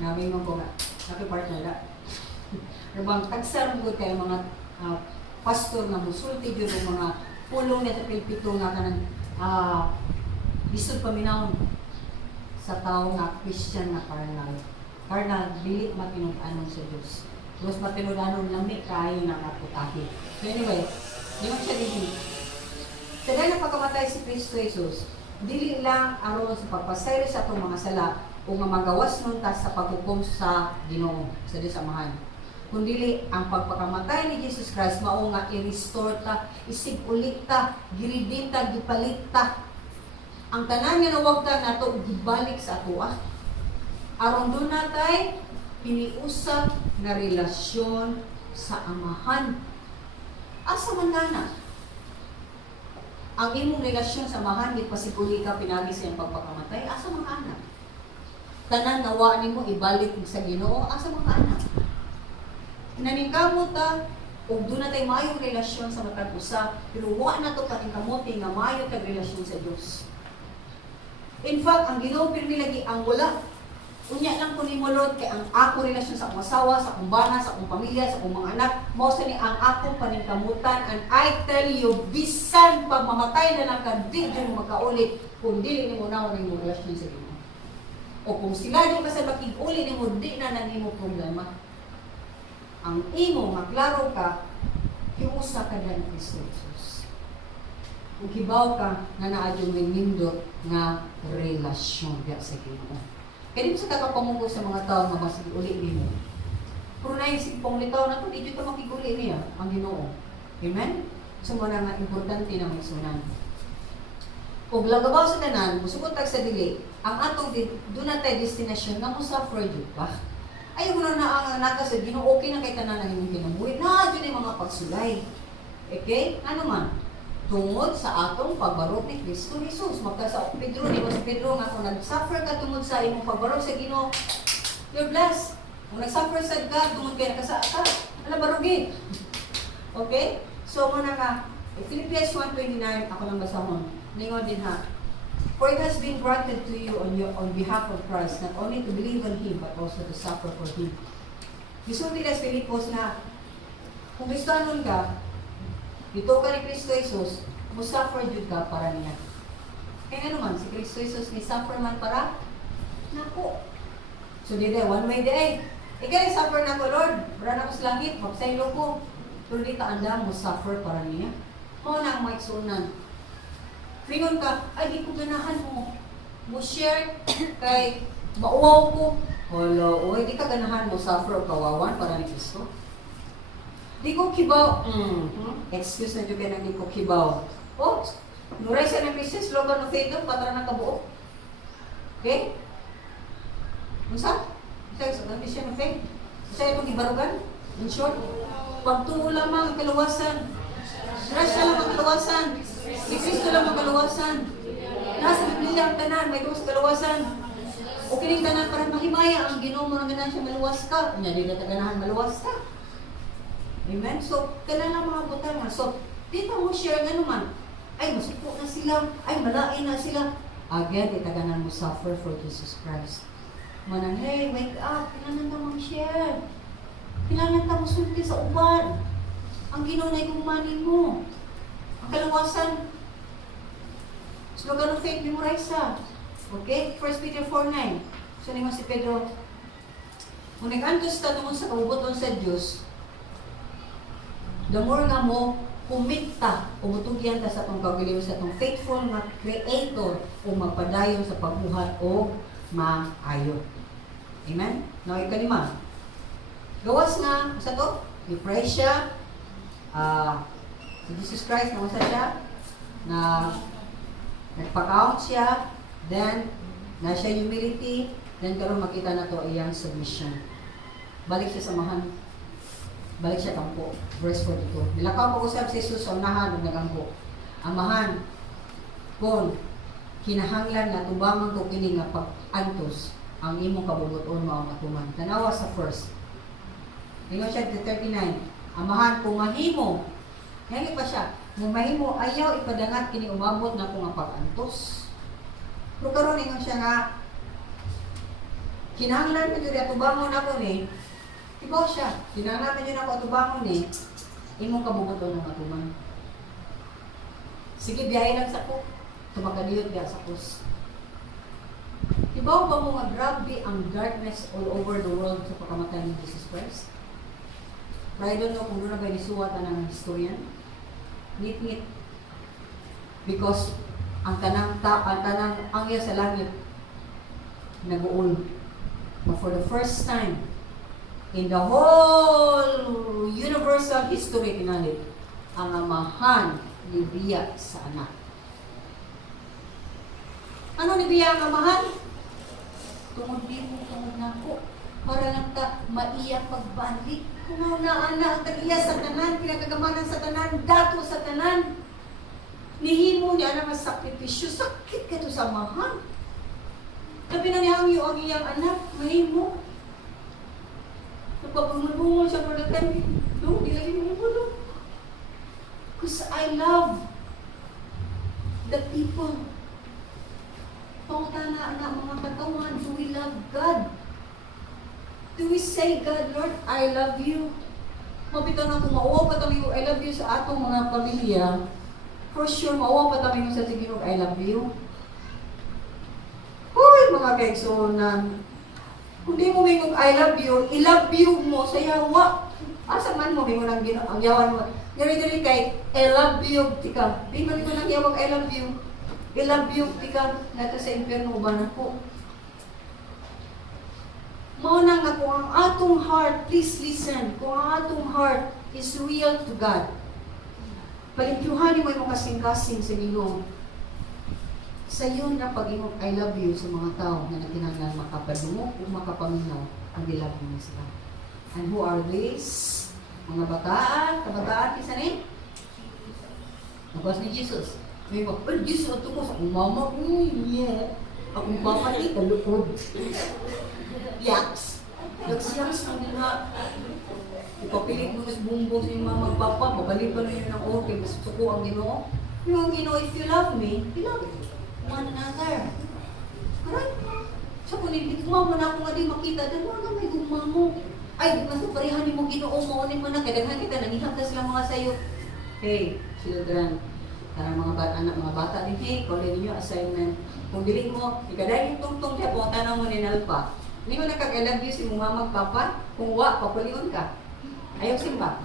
Nabi mo ko nga, partner na. Rabang tagsar mo kayo mga pastor na musulti yun, mga pulong na sa pilpito nga ka ng bisod paminaw sa tao nga Christian na carnal. Carnal, dili matinud-anon sa Diyos. Diyos matinud-anon lami kayo na naputahi. So anyway, di man siya din. Sa dahil na pagkamatay si Kristo Jesus, dili lang aron sa pagpasayro sa itong mga sala o nga magawas nun ta sa paghukom sa Ginoo sa Diyos Amahan. Kundi ang pagpakamatay ni Jesus Christ mao nga i-restore ta, isig ulit ta, giredeem ta, gipalit ta. Ang tanan nga nawagtan nato gibalik sa ato. Aron doon natay hiniusap na relasyon sa Amahan. Asa man na? Ang imong relasyon sa Amahan di pasiguli ka pinagi sa iyang pagpakamatay, asa man anak? Tanan nawa nimo ibalik sa Ginoo, asa man anak? Naningkamot ta ug doon natay mayong relasyon sa matag usa, pero wa na to katingkamote nga mayo kag relasyon sa Dios. In fact, ang Ginoo pirmi lagi ang wala. Unya lang ko ni Lord kay ang ako relasyon sa akong asawa, sa akong bana, sa akong pamilya, sa akong mga anak, mao sa ni ang akong paningkamutan, and I tell you, bisan pag mamatay na lang ka, di dyan magkaulit kung dili ni mo na yung relasyon sa Ginoo. O kung sila di ka sa makig-uli ni mo, di na nang mo problema. Ang imo, maklaro ka, hiusa ka dyan ni Kristo Jesus. Kung hibaw ka, na naadyo may nindot nga relasyon diya sa Ginoo. Kaya di mo sa kakapamugo sa mga tao nga masig-uli ni mo. Pero na yung sipong litaw na ito, di dito makig-uli niya ang Ginoo. Amen? So muna nga importante na may sunan. Kung lagabaw sa tanan, musugot tag sa dili, ang atong doon na tayo destinasyon na mo suffer dito pa. Ayaw mo na ang nakas sa Ginoo, okay na kay tanan na yung kinabuhi. Na, dyan yung mga pagsulay. Okay? Ano man? Tungod sa atong pagbarok ni Kristo Jesus. Magka sa Pedro, di ba si Pedro nga kung nag-suffer ka tungod sa imong pagbarok sa Ginoo, you're blessed. Kung nag-suffer sa God, tungod kayo nakasa ka, alam barugi. Okay? So muna ka, Philippians 1:29, ako lang basahon. Ningon din ha. For it has been granted to you on behalf of Christ, not only to believe on Him, but also to suffer for Him. Gusto nila sa Filipos na, kung Kristanon ka, dito ka ni Kristo Jesus, musuffer jud ka para niya. Kaya naman, si Kristo Jesus ni suffer man para nako. So dito, one way day. Ikaw suffer na ko, Lord. Para na ko sa langit, magsaylo ko. Pero dito anda mo suffer para niya. Mo na ang maiksunan. Ringon ka, ay di ko ganahan mo. Mo share kay mauwaw ko. Hala, oy, di ka ganahan mo suffer o kawawan para ni Kristo. Di ko kibaw. Excuse na dyan na di ko kibaw. Oh, nuray sa ng Christian slogan of faith para na kabuo. Okay? Unsa? Sa mission of faith. Sa itong ibarugan? In short, pagtuo lamang ang kaluwasan. Grasya lang ang kaluwasan. Si Kristo lang ang kaluwasan. Nasa Biblia ang tanan, may tuwas kaluwasan. O kining tanan para mahimaya ang Ginoo mo na ganahan siya maluwas ka. Nya di na ganahan maluwas ka. Amen? So, kailan lang mga butang. So, dito mo share nga naman. Ay, masupo na sila. Ay, malain na sila. Again, itaganan mo suffer for Jesus Christ. Manang, hey, wake up. Kailangan ka mag-share. Kailangan ka masulti sa uban. Ang ginunay kong money mo. Ang kaluwasan. Slogan of faith, memorize sa. Okay? 1 Peter 4:9. So, naman si Pedro, kung nag-antos ta tungkol sa kabubuton sa Diyos, the more nga mo kumita o mutugyan ta sa itong kagiliw sa itong faithful na creator o magpadayon sa pagbuhat o maayo. Amen? Now, ikalima. Gawas nga, sa to, i-pray siya, si Jesus Christ, na masa siya, na nagpa-count siya, then, na siya humility, then karon makita na to iyang submission. Balik siya sa mahan. Balik siya kampo. Verse 42. Nilakaw pag-usap si Jesus sa unahan o nagampo. Amahan, kung kinahanglan na tubangan ko kini nga pag-antos ang imong kabubuton mao matuman. Tanawa sa first. Ingon siya 39. Amahan, kung mahimo, ngayon pa siya, Nga mahimo ayaw ipadangat kini umabot na ko nga pag-antos. Pero karon ingon siya nga kinahanglan pa jud ato bangon ako ni. Tibaw siya, kinahanglan pa jud ako ato bangon ni. Imong kabubuton ng atuman. Sige biyahe lang sa ko. Tumakaliyot diya sa kus. Tibaw ba mo nga grabe ang darkness all over the world sa pagkamatay ni Jesus Christ? But I don't know kung doon na ba nisuwat ng historian. Ngit-ngit. Because ang tanang angya sa langit nag-uul. But for the first time in the whole universal history kinalit, ang amahan ni Biya sa anak. Ano ni Biya ang amahan? Tungod din mo, tungod na ko. Para lang ta maiyak pagbalik. Kung na ang tagiya sa tanan, pinagagamanan sa tanan, dato sa tanan. Nihimo niya ang sakripisyo, sakit ka to sa mahal. Sabi na niya ang iyang anak, mahimo. Nagpapagmabungo siya for the time. No, di lagi mo po. Because I love the people. Pangutana anak mga katawan, do we love God? Do we say, God, Lord, I love you? Mabito na kung mauwa pa kami I love you sa atong mga pamilya, for sure, mauwa pa kami sa Tiginoog, I love you. Hoy, mga kaigsunan. Kung di mo mingog, I love you, i-love you mo sa yawa. Asa man mo, mingon ang yawan mo. Diri-diri kay, I love you, tika. Di man ko nang yawag, I love you. I love you, tika. Nato sa impyerno, uban ako. Mao na nga kung ang atong heart, please listen, kung ang atong heart is real to God, paligyuhan mo yung kasing-kasing sa Ginoo. Sa iyo na pag-ingog, I love you sa mga tao na naginanglan makapadungo o makapaminaw ang dilab mo sila. And who are these? Mga bataan, kabataan, kisa ni? Nagwas ni Jesus. May mga, oh, Jesus, ito ko sa mama, yeah. Akong papa ni, kalukod. Yaks. Nagsiyaks na nila. Ipapilit mo mas bumbong sa yung mga magpapa, babalik pa na yun ng okay, mas suko ang Ginoo. Yung Ginoo, if you love me, you love one another. Alright? So kung hindi gumamo na ako nga di makita, dan wala may gumamo. Ay, di mas parehan ni mo Ginoo, maunin mo na, kadaghan kita, nangihap na sila mga sayo. Hey, children, karang anak, mga bata din, hey, kung ninyo assignment. Kung dili mo, ikaday yung tungtong kaya po, tanaw mo ni Nalpa. Hindi mo nakag-love you si mong mamag papa, kung wa, papulion ka. Ayaw simba.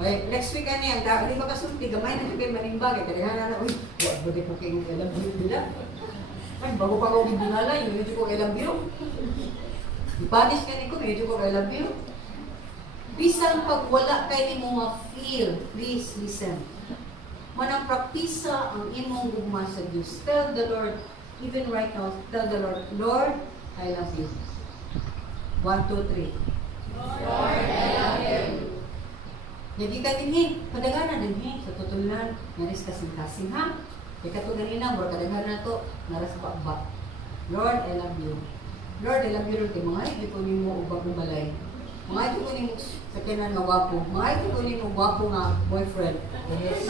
Okay, next week ani ang hindi ba kasulti, gamay na kay manimbag, kaya na, uy, wa ba di ko kay love you nila. Ay, bago pa ko gibunala, yung medyo ko love you. Ipanish ka ni ko, medyo ko love you. Bisan pag wala kay ni mo ma-feel, please listen. Manang praktisa ang imong gugma sa Diyos. Tell the Lord, even right now, tell the Lord, Lord, I love you. 1, 2, 3. Lord, I love you. Jadi ka din padagana din sa tutulan, naris kasing-kasing ha. Kaya katugan ina, mura kadagana na to, naras pa. Lord, I love you. Lord, I love you, Lord. Mga ito ko nimo ubag ng balay. Mga ito ko nimo sakinan nga wapo. Mga ito ko nimo wapo nga boyfriend. Yes.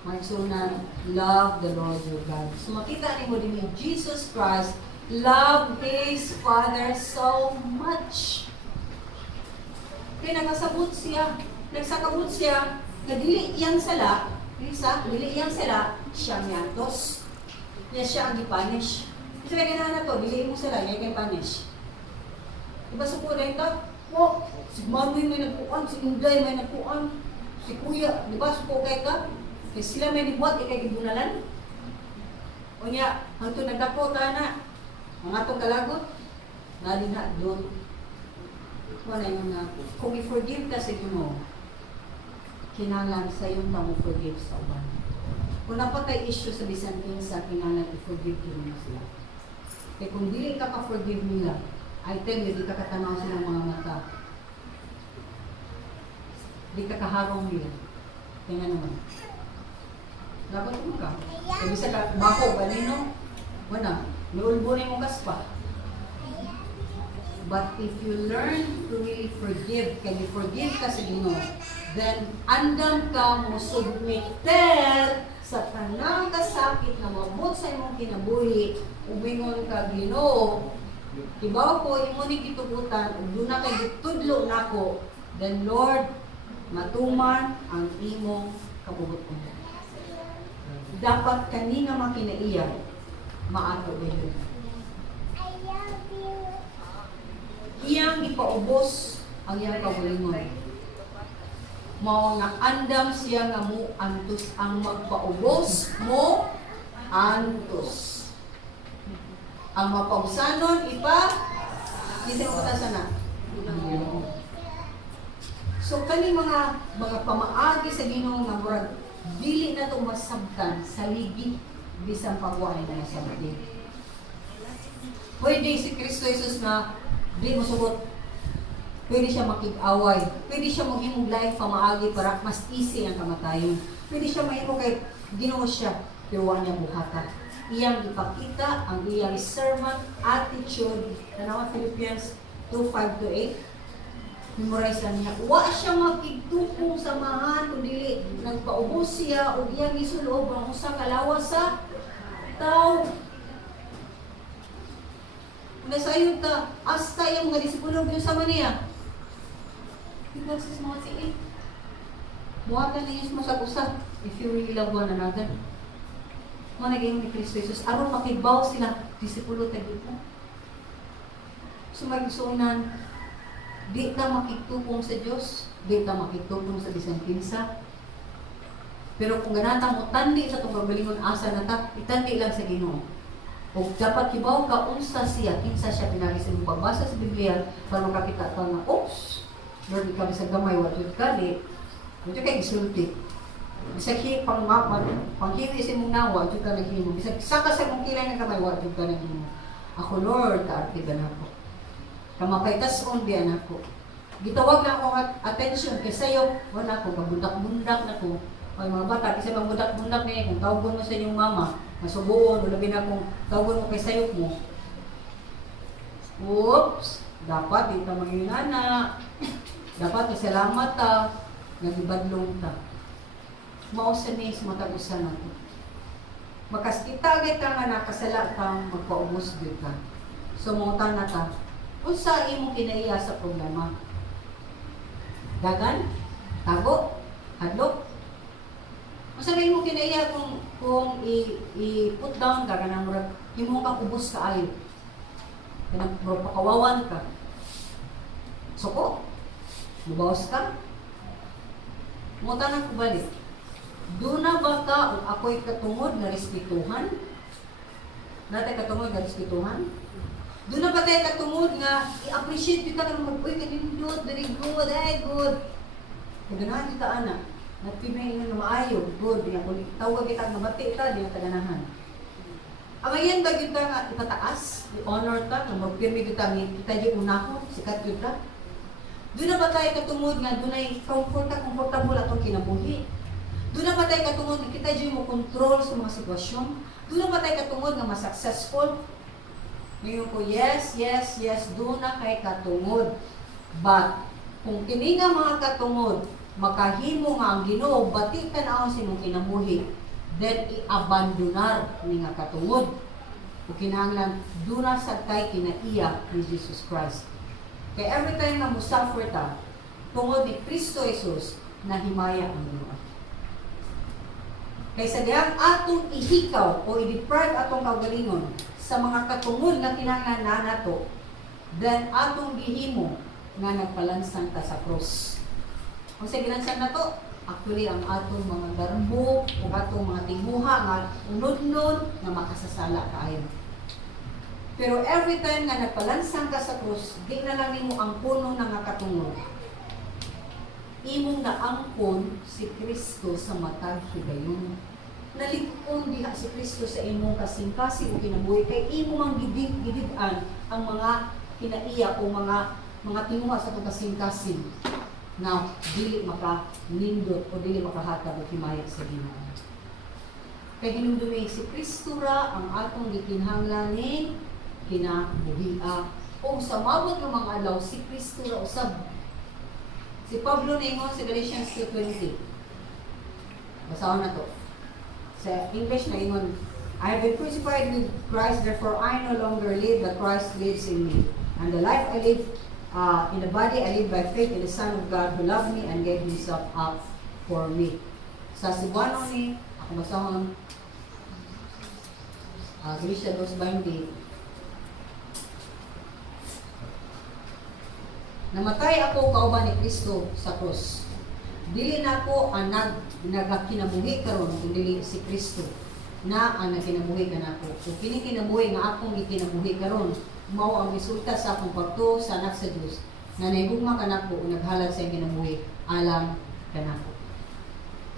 Magsunan, love the Lord your God. So makita nimo din ni Jesus Christ love His Father so much. Kaya nagsakabot siya, na dili iyang sala, siya miyantos. Niya siya ang gipanish. Kasi kaya ganahan na to, dili mo sala, niya kay panish. Diba sa kulay ka? Oh, si Manoy may nagpuan, si Inday may nagpuan, si Kuya, diba sa kulay ka? Kaya sila may nibuhat, ikay gibunalan. O niya, hangtod nagdapo ta na, ang atong kalagot, nalina doon. Wala yung na, kung i-forgive ka sa Ginoo, kinalan sa yung mo forgive sa uban. Kung napatay issue sa Byzantine sa kinalan, i-forgive mo sila. Kaya kung dili ka ka-forgive nila, I tell you, di ka katanaw silang mga mata. Di ka kaharong nila. Kaya naman. Dapat mo ka. Kaya bisa ka, bako, balino, wala. Niulbo na yung kaspa. But if you learn to really forgive, kaya forgive ka sa Ginoo, then andam ka mo submiter sa tanang kasakit na mabot sa imong kinabuhi, umingon ka Ginoo, ibaw ko imo ni gitugutan, ug doon na kay gitudlo nako, then Lord, matuman ang imong kabubuton. Dapat kani nga makinaiya, maato yun. Iyang ipaubos ang iyang kabulingon. Mao nga andam siya nga mo antos ang magpaubos mo antos. Ang mapausanon isa ko ta sana. So kani mga pamaagi sa Ginoo nga murag dili na to masabtan sa ligi bisan pagway na sabti. Pwede si Kristo Jesus na di mo sugot. Pwede siya makig-away. Pwede siya maghimong life pamaagi para mas easy ang kamatayon. Pwede siya mahimo kay Ginoo siya, pero wa niya buhata. Iyang ipakita ang iyang servant attitude. Tanawa Philippians 2:5-8. Memorize lang niya. Wa siya makigtukong samahan o dili. Nagpaubos siya o iyang isulob ang usa ka lawas sa tao. Nasayod ka, hasta yung mga disipulo yung sama niya. Because it's mga siil. Buhatan niyo mo sa usa if you really love one another. Mga naging ni Kristo Jesus, aron makibaw sila, disipulo tayo dito. Sumagsunan, di ta makitupong sa Diyos, di ta makitupong sa bisan kinsa. Pero kung ganata mo tandi sa itong kagalingon asa na ta, itandi lang sa Ginoo. O dapat kibaw ka unsa siya, kinsa siya pinagi sa mong pagbasa sa Biblia para makakita ka nga, oops, Lord, ikaw sa gamay, what yun ka, di. Ito kay gisulti. Bisag panghiwi sa mong nawa, ito ka naghimo. Bisag saka sa mong kilay nga gamay, what yun ka naghimo. Ako, Lord, kaartigan ako. Kamapaytas on diyan ako. Gitawag na akong attention kay sayo, wala ko, kabundak-bundak na ko. Ay mga bata, kasi bang bundak-bundak niya, kung tawagon mo sa inyong mama, masubuon, wala bin akong tawagon mo kay sayok mo. Oops! Dapat, di ka mag-ingana. Dapat, salamat ta. Nagibadlong ta. Mausanis, matag-usan na to. Makas kita agad ka nga nakasala kang magpaubos din ka. Sumunta na ta. Kung sa imo kinaiya sa problema. Dagan? Tago? Hadlok? Kung sa imo kinaiya kung i-put down ka, kanang murag, himo kang ubos ka ayo. Kanang murag pakawawan ka. Suko? Mubawas ka? Muta na ko balik. Doon na ba ka o ako'y katungod na respetuhan? Natay katungod na respetuhan? Doon na ba tayo katungod nga i-appreciate kita ka naman, uy, kanindot, very good, ay, good. Kaganahan kita, anak. Nagpinay na maayo, good. Tawag kita, nabati ka, di na kaganahan. Ang ayan ba kita nga ipataas, i-honor ka, nga magpirmi kita, kita di unahon, sikat kita. Doon na ba tayo katungod nga, doon ay comfortable atong kinabuhi. Doon na ba tayo katungod nga kita di mo control sa mga sitwasyon. Doon na ba tayo katungod nga mas-successful. Ngayon ko, yes, doon na kay katungod. But, kung kini nga mga katungod, makahimo nga ang Ginoo, bati ka na ako sa imong kinabuhi, then i-abandonar ni nga katungod. O kinahanglan, doon na sa kay kinaiya ni Jesus Christ. Kaya every time na musafir ta, tungod ni Kristo Jesus, nahimaya ang Ginoo. Kaysa diyang atong ihikaw o i-deprive atong kaugalingon sa mga katungod na kinahanglan na nato, then atong gihimo nga nagpalansang ta sa cross. Kung sa ginansang na to, actually ang atong mga darbo o atong mga tinguha nga unod-unod na makasasala kaayo. Pero every time nga nagpalansang ka sa krus, di na lang nimo ang puno na nga katungod. Imong naangkon si Kristo sa matag higayon. Nalig-on diha si Kristo sa imong kasing-kasing o kinabuhi kay imo mang gidid-gididan ang mga kinaiya o mga tinguha sa kasing-kasing na dili maka-nindot o dili makahatag o himayag sa Ginoo. Kay hinumdumi si Kristo ra ang atong gikinahanglaning kinabuhia O sa mabot ng mga alaw, si Kristo ra usab. Si Pablo ningon sa Galatians 2:20. Basahon na to. Sa English na ingon, I have been crucified with Christ, therefore I no longer live, but Christ lives in me. And the life I live in the body, I live by faith in the Son of God who loved me and gave Himself up for me. Sa Cebuano ni, ako basahon, Galatians 2:20, namatay ako kauban ni Kristo sa krus. Dili na ako ang nagkinabuhi karon, kundi si Kristo na ang nagkinabuhi kanako. Kung kini kinabuhi nga akong gikinabuhi karon, mao ang resulta sa akong pagtuo sa anak sa Dios na nahigugma kanako o naghalad sa iyang kinabuhi alang kanako.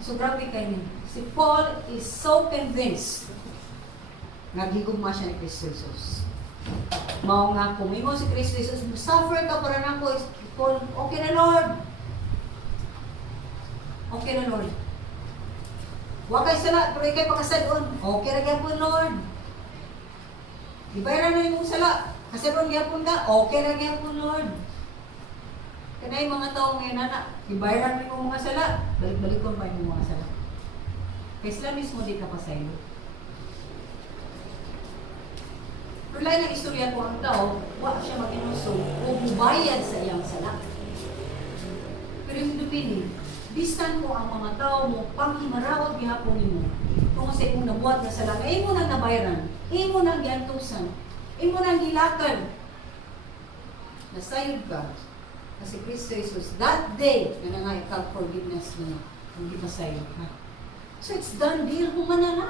So grabe kay ni. Si Paul is so convinced naghigugma siya ni Kristo Jesus. Mao nga kung imo si Kristo Jesus, suffer ka para nako, Paul, okay na Lord. Okay na Lord. Wa kay sala, pero ikay pakasadon. Okay ra gyapon Lord. Ibayran na imong sala. Kasadon gyapon ka. Okay ra gyapon Lord. Kanay mga tawo ngayon na ibayran mo imong mga sala. Balik-balikon pa imong mga sala. Kay sila mismo di ka pasaylo. Pero lain ang istorya ko ang tao, wa siya mag-inusog o bubayad sa iyang sala. Pero yung dupili, bistan mo ang mga tao mo, panghimarawag gihapon nimo. Kung kasi kung nabuhat na sala, imo nang nabayaran, imo nang giantusan, imo nang gilakan. Nasayod ka. Kasi Kristo Jesus, that day, na nga ikaw forgiveness mo, hindi pa sa'yo. Ha? So it's done deal, humana na.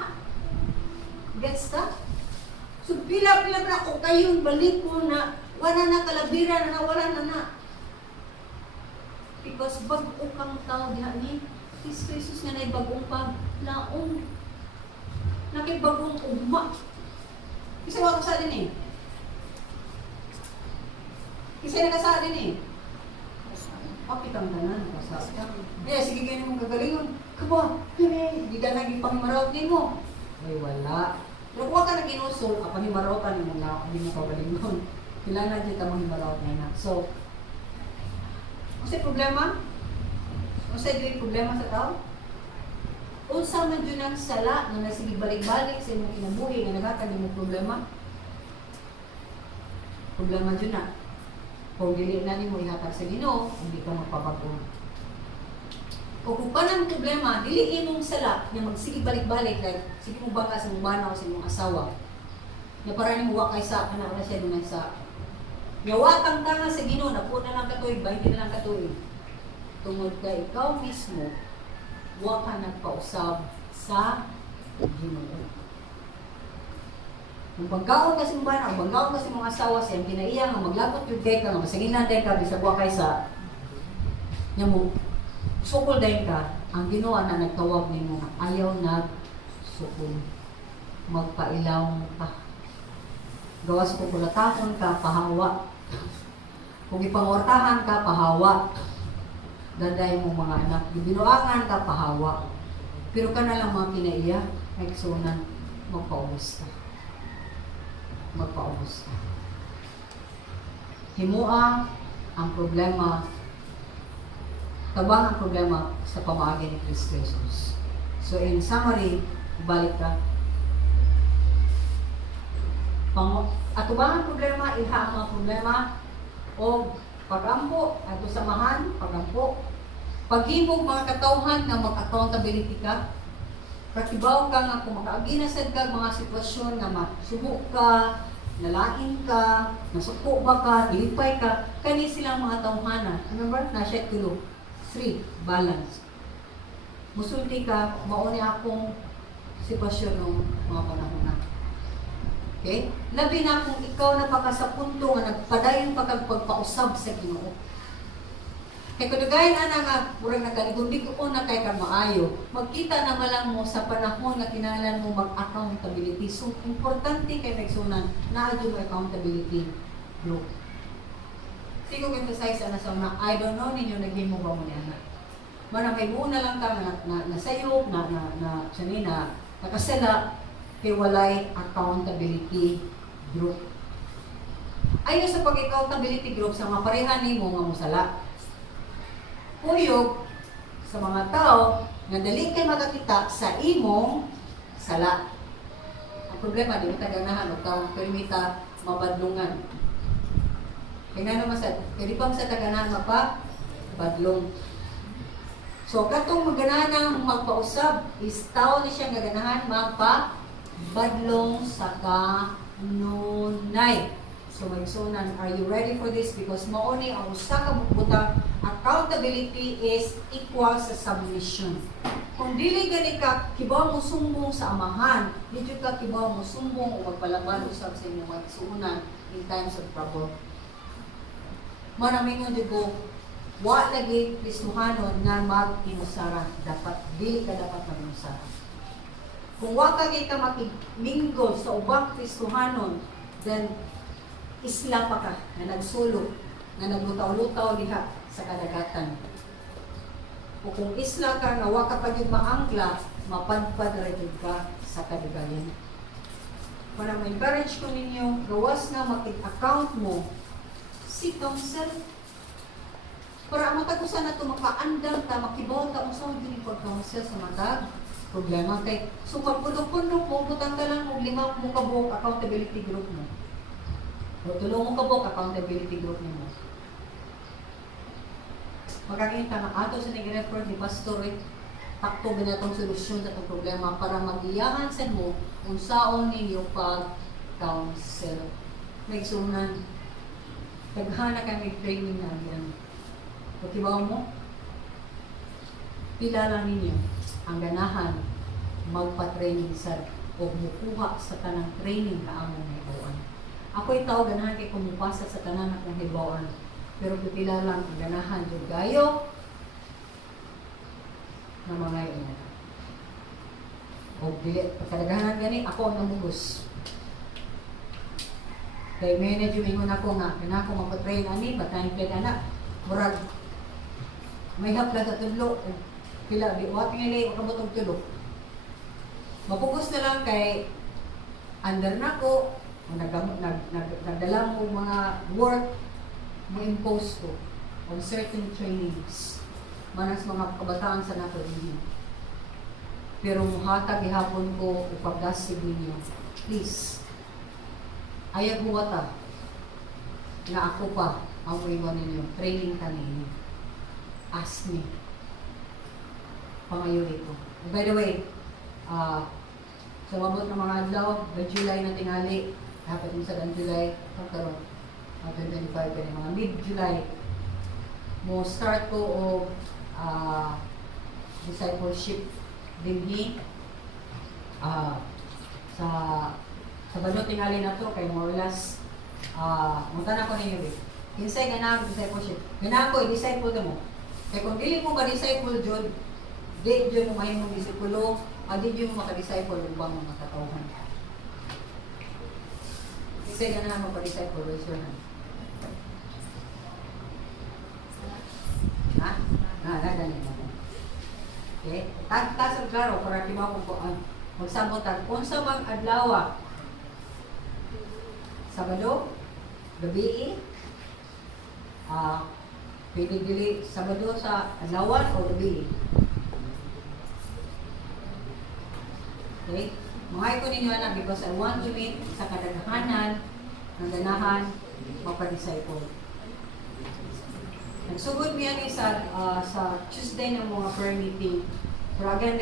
Gets that? So pila-pila na kung kayong balik mo na wala na kalabira na wala na. Because bag-o kang tao diha ni Kristo Jesus nga nay bag-ong paglaong. Nakibag-ong ugma. Kasi wala sa din eh. Kasi nakasa din eh. Kapit ang tanan, kasa. Eh, sige ganyan mong gagalingon. Kaba, kini, di ka naging pangmaraw din mo. Ay, wala. Pero huwag ka na kinusol, pahimaraw ka ni mga hindi mo kabalingon. Kailangan dyan ka mahimaraw na. So, kasi problema? Kasi dyan problema sa tao? Unsa man dyan ang sala na nasige balik-balik sa imong kinabuhi nga nagkakali mo problema? Problema dyan na. Kung dili na ni mo ihatag sa Ginoo, hindi ka magpabago. O kung pa ng problema, dili imong sala na magsige balik-balik, like, sige mo bangka sa mong bana o sa imong asawa, na para ni mo kay sa kana na siya dunay sa yawatang tanga sa Ginoo na po na lang katuig, 20 na lang katuig. Tungod kay ikaw mismo, wa ka nagpausab sa Ginoo. Kung bangkaon kasi mong bana, o bangkaon kasi mong asawa sa iyang kinaiya, nga maglakot yung kay ka, nga masaginan tayo ka, bisag wa kay sa niya mo, sukol dahil ka, ang Ginoo na nagtawag ni mo, ayaw sukol. Magpailaw ka. Gawas ko kulataton ka, pahawa. Kung ipangortahan ka, pahawa. Daday mo mga anak. Binuangan ka, pahawa. Pero ka na lang mga kinaiya, nagsunan, magpaubos ka. Magpaubos ka. Himua ang problema, tabang ang problema sa pamaagi ni Kristo Jesus. So in summary, balik ka. Atubang ang problema, iha ang mga problema, o pagampo, ato samahan, pagampo. Paghimog mga katawhan na mag-accountability ka. Katibaw ka nga kung makaginasad ka mga sitwasyon na masubok ka, nalain ka, nasuko ba ka, ilipay ka, kani silang mga tawhana. Remember? Nasya tulo. 3. Balance. Musulti ka, mauni akong sitwasyon ng mga panahon na. Okay? Labi na kung ikaw na paka sa punto nga nagpadayon pagpausab sa Ginoo. Kaya kung nagayon nga, murag nagkaligundi ko na kay ka maayo, magkita na malang mo sa panahon na kinalan mo mag-accountability. So, importante kay nagsunan na yung accountability group. Sige kong emphasize na sa una, I don't know ninyo naghimo ba mo niya na. Marang may muna lang ka na nasayop, na nakasala, kay walay accountability group. Ayo sa pag-accountability group sa mga pareha nimo nga musala. Kuyog sa mga tao nga dali kay makakita sa imong sala. Ang problema di mo taganahan og taong permita mabadlungan. Kaya naman sa pwede pang sa taganahan badlong. So katong maganahan magpausab is tao ni siya nga ganahan badlong sa kanunay. So magsunan, are you ready for this? Because mauni ang usa ka butang accountability is equal sa submission. Kung dili gani ka kibaw mo sumbong sa amahan, dili ka kibaw mo sumbong o magpalaban usab sa inyong magsunan in times of trouble. Maraming yung digo, wa lagi Kristohanon nga mag-inusara. Dapat, dili ka dapat mag-inusara. Kung wa ka makiminggo sa ubang Kristohanon, then isla pa ka na nagsulo, na naglutaw-lutaw diha sa kadagatan. O kung isla ka nga wa ka pa yung maangla, mapadpad rin ka sa kadagayan. Para ma-encourage ko ninyo, gawas na makig-account mo, seek counsel. Para matagusan na ito, makaandang ta, makibaw ta, kung saan din pag-counsel sa matag problema. Kay, so pagpundok-pundok mo, butang ka lang, 5 mo kabok accountability group mo. O tulong mo kabok accountability group mo. Magkakita na ato sa nag-refer ni Pastor takto binatong solusyon sa itong problema para mag-iyahan sa mo kung saan ninyo pag-counsel. Nagsunan, taghana kami training na yan. Pagkibaw mo, kilala ninyo ang ganahan magpa-training sa o mukuha sa tanang training na among hibawan. Ako'y tao ganahan kay kumupasa sa tanang akong hibawan. Pero kilala ang ganahan yung gayo na mga iyan. O pagkadagahan gani, ako ang namugos. Kaya medyo ingon ako nga, kaya ako magpa-train ani, patayin kaya anak. Murag, may hapla sa tulo. Pila, di waping nilay, makabot og tulo. Mapugos na lang kay under na ko, nagdala mo mga work, mo-impose ko on certain trainings. Manas mga kabataan sa nato ninyo. Pero muhatag ihapon ko ipagdasig ninyo. Please, ayag huwata na ako pa ang iwan ninyo. Training ka ninyo. Ask me. Pangayon ito. By the way, sa mabot ng mga adlaw, by July na tingali, dapat yung sa July, pagkaroon, 2025, mga mid-July, mo start ko o discipleship dinhi sa balot tingali na to kay more or less mutana ko ninyo eh. Kinsay ganang discipleship. Ganang ko i-disciple mo. Kay kung dili mo ka-disciple jud, di jud mo mahimong disipulo, di jud mo maka-disciple ubang mga katawhan. Kinsay ganang mo ka-disciple, raise your hand. Ha? Ganyan mo. Okay? Tasag klaro para di ba kung magsabotan. Kung sa mga adlaw, Sabado, gabi, pwede dili Sabado sa adlawan o gabi. Okay? Mga ko ninyo anak because I want to meet sa kadaghanan ng ganahan mapadisciple. Nagsugod niya ni sa Tuesday ng mga prayer meeting. Pero again,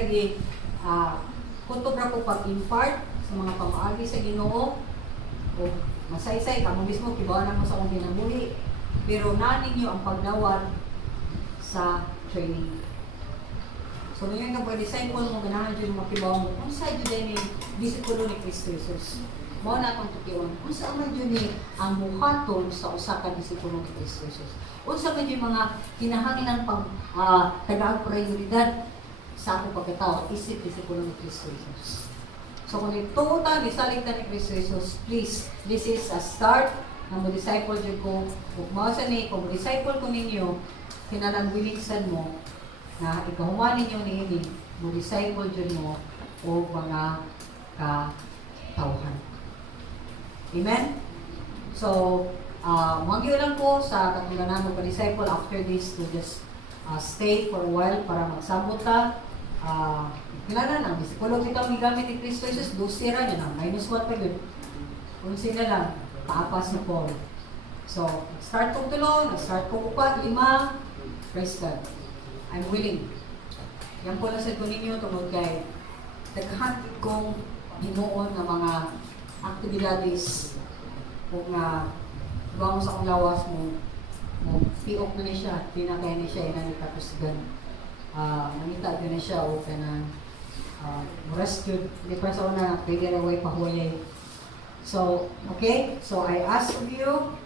kutob ra ko pag-impart sa mga pamaagi sa Ginoo. O masaysay, kamo mismo, kibawan mo sa akong ginabuhi. Pero naanin niyo ang pagdawat sa training. So, ngayon nga pag-disciple mo, ganahan dyan mga kibaw mo, kung saan dyan yung disipulo ni Kristo Jesus. Mao na akong tukiwan, kung saan man dyan ang muhaton sa usa ka disipulo ni Kristo Jesus. Unsa man yung mga kinahanglan pang tagaang prioridad sa akong pagkatao, isip disipulo ni Kristo Jesus. So kung ituutan, isalig na ni Kristo Jesus, please, this is a start na mo-disciple dyan ko. Kung mausa ni, kung mo-disciple ko ninyo, kinanagwiliksan mo, na ikahuman ninyo ni ini, mo-disciple dyan mo, o mga katawhan. Amen? So, Magyo lang ko sa katungganan mo ka-disciple after this to just stay for a while para magsabot ta. Kilala na, bisikulo kita may gamit ni Kristo Jesus, 12 ra niya na, -1 pa yun. Kung sila lang, paapas na Paul. So, start kong tulo, nag-start kong 4, 5, praise God. I'm willing. Yan po lang sa ko ninyo tungkol kay naghahatid kong hinuon ng mga aktibidades kung gawa mo sa akong lawas mo piok na niya siya, pinakay niya siya, inanitapos gan. Nangita na siya o kanang rescued, hindi pa sa una, figure away pahuwayay. So, okay? So, I ask of you,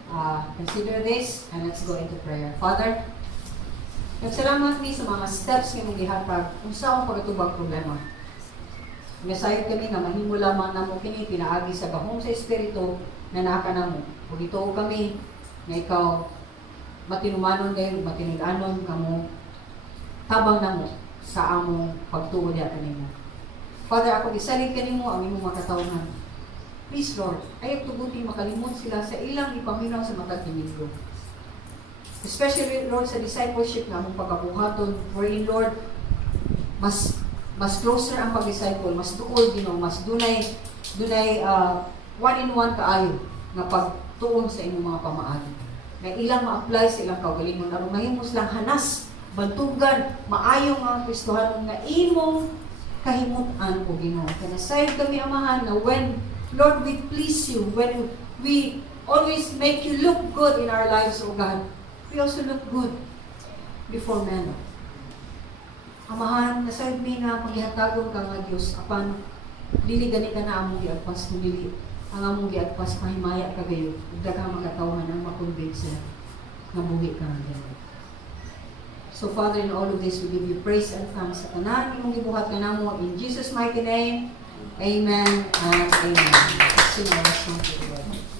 consider this, and let's go into prayer. Father, nagsalamat ni sa mga steps ng mong gihatag kung saan pagtubag problema. Nasayod kami nga mahimo lamang na mo kini pinaagi sa gahong sa Espiritu na naka na mo. Kung ito kami na ikaw matinumanon din, matinudanon nga mo tabang na mo sa among pagtuod yata nimo. Father, ako gisalig kanimo ang imong makatawhan. Please, Lord, ayaw tugutin makalimot sila sa ilang ipaminaw sa matag Domingo. Especially, Lord, sa discipleship na among pagkabuhaton, wherein, Lord, mas closer ang pag-disciple, mas tuol Ginoo, mas dunay one-in-one kaayo nga pagtuon sa inyong mga pamaagi. Na ilang ma-apply sa ilang kaugalingon aron mahimos lang hanas, bantugan, maayong mga Kristohanon nga imong kahimutan o Ginoo. Kaya sayod kami amahan na when Lord we please you, when we always make you look good in our lives, O God, we also look good before men. Amahan, nasayod mi nga paghihatagon ka nga Diyos, apan dili gani ka na among giagpas kung dili ang among giagpas pahimaya ka gayo, daghang makatawhan ang makonvince sila nga buhi ka nga gayo. So Father, in all of this, we give you praise and thanks sa tanan imong gibuhat ka namo in Jesus' mighty name. Amen and amen. Sing our song to the Lord.